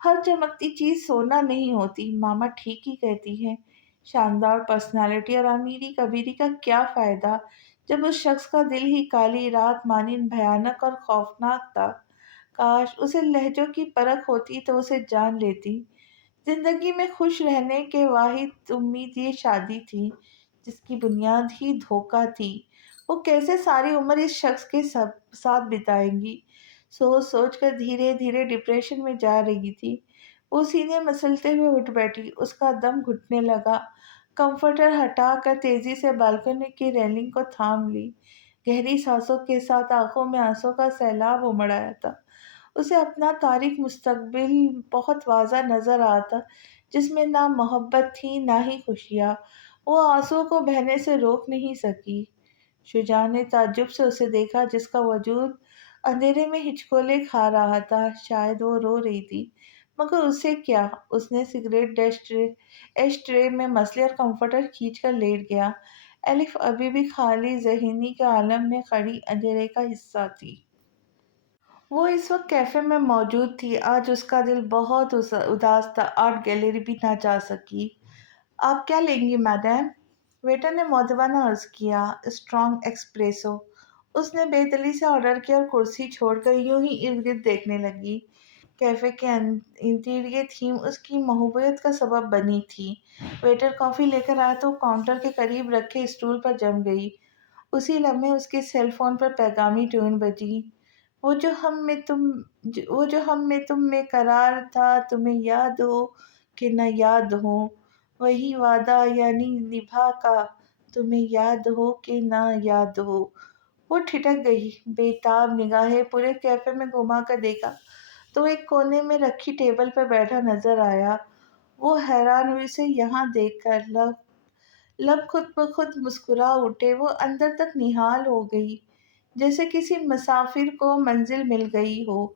ہر چمکتی چیز سونا نہیں ہوتی، ماما ٹھیک ہی کہتی ہیں۔ شاندار پرسنالٹی اور امیری کبیری کا کیا فائدہ جب اس شخص کا دل ہی کالی رات مانند بھیانک اور خوفناک تھا۔ کاش اسے لہجوں کی پرکھ ہوتی تو اسے جان لیتی۔ زندگی میں خوش رہنے کے واحد امید یہ شادی تھی جس کی بنیاد ہی دھوکہ تھی۔ وہ کیسے ساری عمر اس شخص کے ساتھ بتائیں گی؟ سوچ سوچ کر دھیرے دھیرے ڈپریشن میں جا رہی تھی۔ وہ سینے مسلتے ہوئے اٹھ بیٹھی، اس کا دم گھٹنے لگا۔ کمفرٹر ہٹا کر تیزی سے بالکنی کی ریلنگ کو تھام لی۔ گہری سانسوں کے ساتھ آنکھوں میں آنسوں کا سیلاب امڑ آیا تھا۔ اسے اپنا تاریک مستقبل بہت واضح نظر آتا تھا، جس میں نہ محبت تھی نہ ہی خوشیاں۔ وہ آنسوؤں کو بہنے سے روک نہیں سکی۔ شجاع نے تعجب سے اسے دیکھا، جس کا وجود اندھیرے میں ہچکولے کھا رہا تھا۔ شاید وہ رو رہی تھی، مگر اسے کیا؟ اس نے سگریٹ ایش ٹرے میں مسئلے اور کمفرٹر کھینچ کر لیٹ گیا۔ الف ابھی بھی خالی ذہنی کے عالم میں کھڑی اندھیرے کا حصہ تھی۔ وہ اس وقت کیفے میں موجود تھی۔ آج اس کا دل بہت اداس تھا۔ آرٹ گیلری بھی نہ جا سکی۔ آپ کیا لیں گی میڈم؟ ویٹر نے مؤدبانہ عرض کیا۔ Strong espresso. اس نے بے دلی سے آرڈر کیا اور کرسی چھوڑ کر یوں ہی ارد گرد دیکھنے لگی۔ کیفے کے انٹیریئر تھیم اس کی محبوبیت کا سبب بنی تھی۔ ویٹر کافی لے کر آیا تو کاؤنٹر کے قریب رکھے اسٹول پر جم گئی۔ اسی لمحے اس کے سیل فون پر پیغامی ٹیون بجی۔ وہ جو ہم میں تم میں قرار تھا، تمہیں یاد ہو کہ نہ یاد ہو، وہی وعدہ یعنی نبھا کا، تمہیں یاد ہو کہ نہ یاد ہو۔ وہ ٹھٹک گئی، بے تاب نگاہیں پورے کیفے میں گھما کر دیکھا تو ایک کونے میں رکھی ٹیبل پر بیٹھا نظر آیا۔ وہ حیران ہوئی اسے یہاں دیکھ کر، لب خود بخود مسکرا اٹھے۔ وہ اندر تک نہال ہو گئی، جیسے کسی مسافر کو منزل مل گئی ہو۔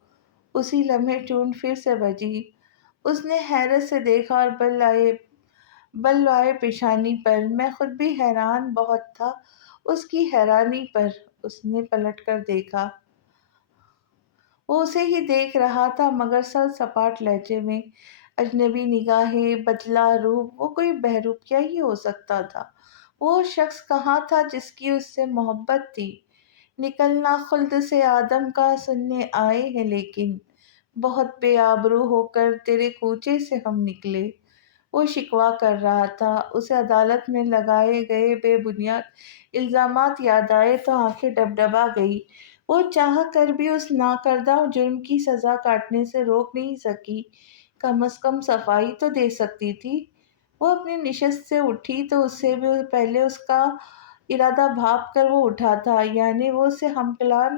اسی لمحے ٹیون پھر سے بجی۔ اس نے حیرت سے دیکھا اور بل لائے پیشانی پر۔ میں خود بھی حیران بہت تھا اس کی حیرانی پر۔ اس نے پلٹ کر دیکھا۔ وہ اسے ہی دیکھ رہا تھا، مگر سر سپاٹ لہجے میں۔ اجنبی نگاہیں، بدلہ روپ، وہ کوئی بہروپیہ ہی ہو سکتا تھا۔ وہ شخص کہاں تھا جس کی اس سے محبت تھی؟ نکلنا خلد سے آدم کا سننے آئے ہیں، لیکن بہت بے آبرو ہو کر تیرے کوچے سے ہم نکلے۔ وہ شکوہ کر رہا تھا۔ اسے عدالت میں لگائے گئے بے بنیاد الزامات یاد آئے تو آنکھیں ڈبڈبا گئی۔ وہ چاہ کر بھی اس ناکردہ جرم کی سزا کاٹنے سے روک نہیں سکی۔ کم از کم صفائی تو دے سکتی تھی۔ وہ اپنی نشست سے اٹھی تو اس سے بھی پہلے اس کا ارادہ بھاپ کر وہ اٹھا تھا، یعنی وہ اسے ہمکلام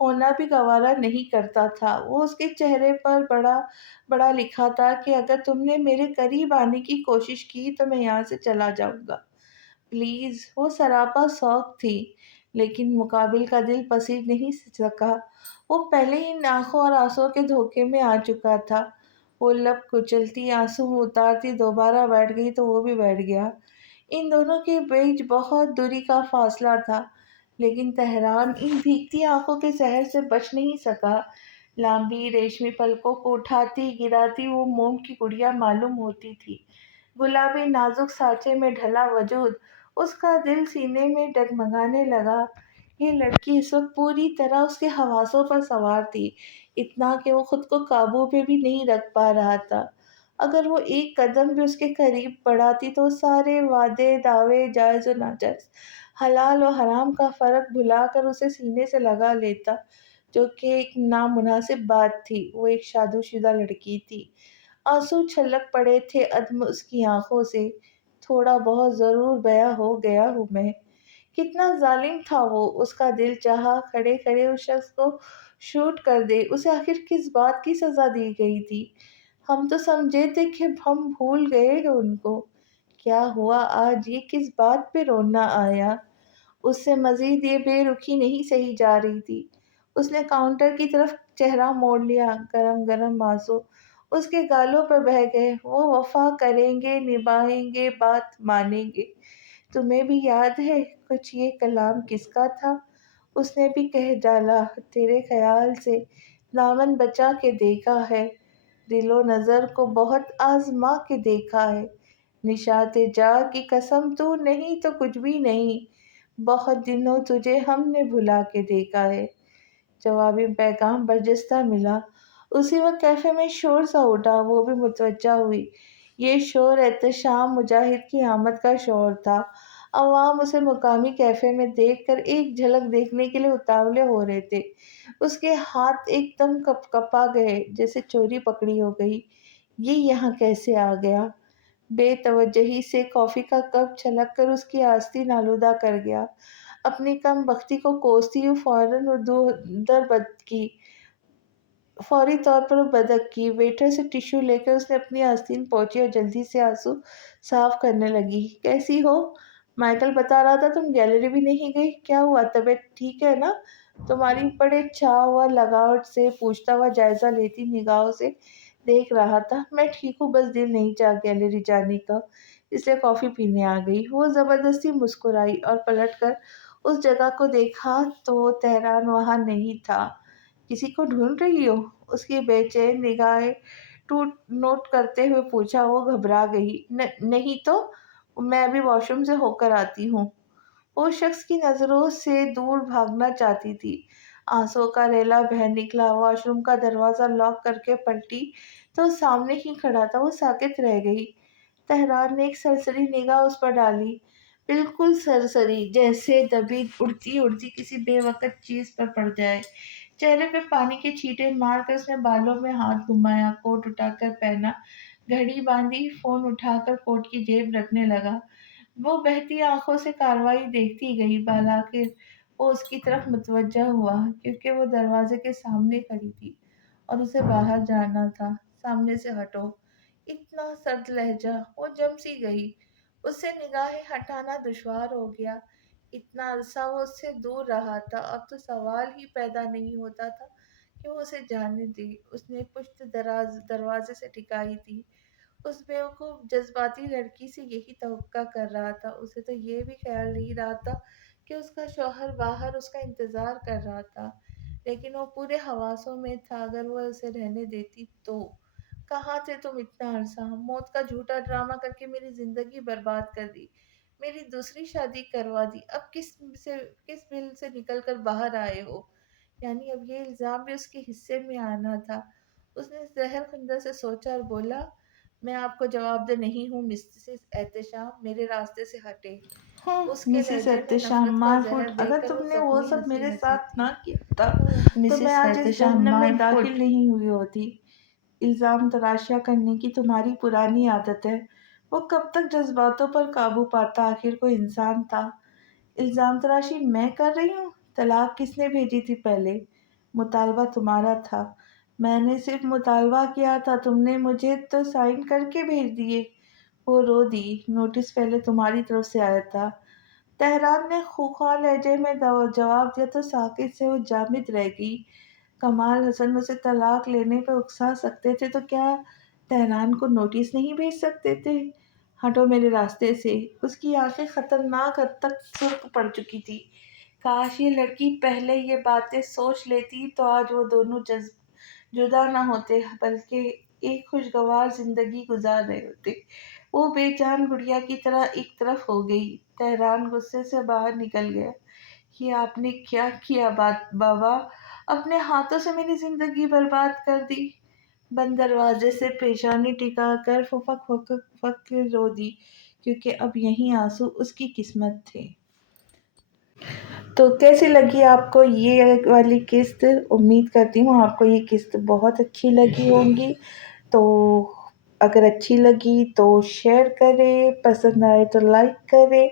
ہونا بھی گوارا نہیں کرتا تھا۔ وہ اس کے چہرے پر بڑا بڑا لکھا تھا کہ اگر تم نے میرے قریب آنے کی کوشش کی تو میں یہاں سے چلا جاؤں گا، پلیز۔ وہ سراپا شوق تھی، لیکن مقابل کا دل پسند نہیں سکا۔ وہ پہلے ہی آنکھوں اور آنسوؤں کے دھوکے میں آ چکا تھا۔ وہ لب کچلتی، آنسو اتارتی دوبارہ بیٹھ گئی تو وہ بھی بیٹھ گیا۔ ان دونوں کے بیچ بہت دوری کا فاصلہ تھا، لیکن تہران ان بھیگتی آنکھوں کے زہر سے بچ نہیں سکا۔ لامبی ریشمی پلکوں کو اٹھاتی گراتی وہ موم کی گڑیا معلوم ہوتی تھی، گلابی نازک سانچے میں ڈھلا وجود۔ اس کا دل سینے میں ڈگمگانے لگا۔ یہ لڑکی اس وقت پوری طرح اس کے حواسوں پر سوار تھی، اتنا کہ وہ خود کو قابو میں بھی نہیں رکھ پا رہا تھا۔ اگر وہ ایک قدم بھی اس کے قریب بڑھاتی تو سارے وعدے دعوے، جائز و ناجائز، حلال و حرام کا فرق بھلا کر اسے سینے سے لگا لیتا، جو کہ ایک نامناسب بات تھی۔ وہ ایک شادی شدہ لڑکی تھی۔ آنسو چھلک پڑے تھے عدم اس کی آنکھوں سے۔ تھوڑا بہت ضرور بیاں ہو گیا ہوں میں۔ کتنا ظالم تھا وہ! اس کا دل چاہا کھڑے کھڑے اس شخص کو شوٹ کر دے۔ اسے آخر کس بات کی سزا دی گئی تھی؟ ہم تو سمجھے تھے کہ ہم بھول گئے ہیں ان کو۔ کیا ہوا آج یہ کس بات پہ رونا آیا؟ اس سے مزید یہ بے رخی نہیں سہی جا رہی تھی۔ اس نے کاؤنٹر کی طرف چہرہ موڑ لیا۔ گرم گرم آنسو اس کے گالوں پر بہہ گئے۔ وہ وفا کریں گے، نبھائیں گے، بات مانیں گے۔ تمہیں بھی یاد ہے کچھ یہ کلام کس کا تھا؟ اس نے بھی کہہ ڈالا، تیرے خیال سے دامن بچا کے دیکھا ہے۔ دل و نظر کو بہت آزما کے دیکھا ہے، نشاط جا کی قسم تو نہیں تو کچھ بھی نہیں، بہت دنوں تجھے ہم نے بھلا کے دیکھا ہے۔ جوابی پیغام برجستہ ملا۔ اسی وقت کیفے میں شور سا اٹھا، وہ بھی متوجہ ہوئی۔ یہ شور احتشام مجاہد کی آمد کا شور تھا۔ عوام اسے مقامی کیفے میں دیکھ کر ایک جھلک دیکھنے کے لیے اتاولے ہو رہے تھے۔ اس کے ہاتھ ایک دم کپ کپا گئے، جیسے چوری پکڑی ہو گئی۔ یہ یہاں کیسے آ گیا؟ بے توجہی سے کافی کا کپ چھلک کر اس کی آستین آلودہ کر گیا۔ اپنی کم بختی کو کوستی ہوئی فوری طور پر وہ بدک کی۔ ویٹر سے ٹشو لے کر اس نے اپنی آستین پہنچی اور جلدی سے آنسو صاف کرنے لگی۔ کیسی ہو؟ مائیکل بتا رہا تھا تم گیلری بھی نہیں گئی، کیا ہوا؟ طبیعت ٹھیک ہے نا؟ تمہاری بڑے چاو اور لگاوٹ سے پوچھتا ہوا جائزہ لیتی نگاہوں سے دیکھ رہا تھا۔ میں ٹھیک ہوں، بس دل نہیں چاہ گیلری جانے کا، اس لیے کافی پینے آ گئی۔ وہ زبردستی مسکرائی اور پلٹ کر اس جگہ کو دیکھا تو تہران وہاں نہیں تھا۔ کسی کو ڈھونڈ رہی ہو؟ اس کی بے چین نگاہیں نوٹ کرتے ہوئے پوچھا۔ وہ گھبرا گئی۔ نہیں تو میں ابھی واش روم سے ہو کر آتی ہوں۔ وہ شخص کی نظروں سے دور بھاگنا چاہتی تھی۔ آنسوں کا ریلا بہہ نکلا۔ واش روم کا دروازہ لاک کر کے پلٹی تو سامنے ہی کھڑا تھا۔ وہ ساکت رہ گئی۔ تہران نے ایک سرسری نگاہ اس پر ڈالی، بالکل سرسری، جیسے دبی اڑتی اڑتی کسی بے وقت چیز پر پڑ جائے۔ چہرے پہ پانی کے چھینٹے مار کر اس نے بالوں میں ہاتھ گھمایا، کوٹ اٹھا کر پہنا، گھڑی باندھی، فون اٹھا کر کوٹ کی جیب رکھنے لگا۔ وہ بہتی آنکھوں سے کارروائی دیکھتی گئی۔ بالآخر وہ اس کی طرف متوجہ ہوا، کیونکہ وہ دروازے کے سامنے کھڑی تھی اور اسے باہر جانا تھا۔ سامنے سے ہٹو۔ اتنا سرد لہجہ! وہ جم سی گئی۔ اس سے نگاہیں ہٹانا دشوار ہو گیا۔ اتنا عرصہ وہ اس سے دور رہا تھا، اب تو سوال ہی پیدا نہیں ہوتا تھا کہ وہ اسے جانے دے۔ اس نے پشت دروازے سے ٹکائی تھی۔ اس بیوقوف جذباتی لڑکی سے یہی توقع کر رہا تھا۔ اسے تو یہ بھی خیال نہیں رہا تھا کہ اس کا شوہر باہر اس کا انتظار کر رہا تھا، لیکن وہ پورے حواسوں میں تھا۔ اگر وہ اسے رہنے دیتی تو۔ کہاں تھے تم اتنا عرصہ؟ موت کا جھوٹا ڈرامہ کر کے میری زندگی برباد کر دی، میری دوسری شادی کروا دی، اب کس بل سے نکل کر باہر آئے ہو؟ یعنی اب یہ الزام بھی اس کے حصے میں آنا تھا۔ اس نے زہر خندہ سے سوچا اور بولا، میں آپ کو جواب دہ نہیں ہوں مسز احتشام، میرے راستے سے ہٹے۔ اس کے مسز لہجے میں احتشام نفرت کا زہر مارفوٹ، دیکھ اگر کر تم وہ نے وہ زخمی سب ہنسی میرے ہنسی ساتھ تھی۔ نہ کیا ہوتا تو میں مسز آج اس احتشام جہنم میں مارفوٹ، داخل نہیں ہوئی ہوتی۔ الزام تراشیاں کرنے کی تمہاری پرانی عادت ہے۔ وہ کب تک جذباتوں پر قابو پاتا؟ آخر کوئی انسان تھا۔ الزام تراشی میں کر رہی ہوں؟ طلاق کس نے بھیجی تھی پہلے؟ مطالبہ تمہارا تھا، میں نے صرف مطالبہ کیا تھا، تم نے مجھے تو سائن کر کے بھیج دیے۔ وہ رو دی۔ نوٹس پہلے تمہاری طرف سے آیا تھا۔ تہران نے خونخوار لہجے میں جواب دیا تو ساکت سے وہ جامد رہ گئی۔ کمال حسن اسے طلاق لینے پہ اکسا سکتے تھے تو کیا تہران کو نوٹس نہیں بھیج سکتے تھے؟ ہٹو میرے راستے سے۔ اس کی آنکھیں خطرناک حد تک سرخ پڑ چکی تھی۔ کاش یہ لڑکی پہلے یہ باتیں سوچ لیتی تو آج وہ دونوں جدا نہ ہوتے، بلکہ ایک خوشگوار زندگی گزار رہے ہوتے۔ وہ بے جان گڑیا کی طرح ایک طرف ہو گئی۔ تہران غصے سے باہر نکل گیا۔ یہ آپ نے کیا کیا بابا؟ اپنے ہاتھوں سے میری زندگی برباد کر دی۔ بند دروازے سے پیشانی ٹکا کر فک فک فک رو دی، کیونکہ اب یہی آنسو اس کی قسمت تھے۔ تو کیسی لگی آپ کو یہ والی قسط؟ امید کرتی ہوں آپ کو یہ قسط بہت اچھی لگی ہوں گی۔ تو اگر اچھی لگی تو شیئر کریں، پسند آئے تو لائک کریں،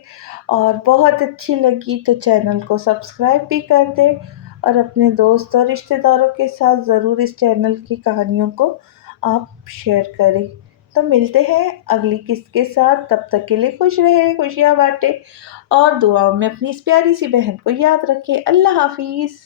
اور بہت اچھی لگی تو چینل کو سبسکرائب بھی کر دیں، اور اپنے دوست اور رشتہ داروں کے ساتھ ضرور اس چینل کی کہانیوں کو آپ شیئر کریں۔ تو ملتے ہیں اگلی قسط کے ساتھ، تب تک کے لیے خوش رہیں، خوشیاں بانٹیں، اور دعاؤں میں اپنی اس پیاری سی بہن کو یاد رکھیں۔ اللہ حافظ۔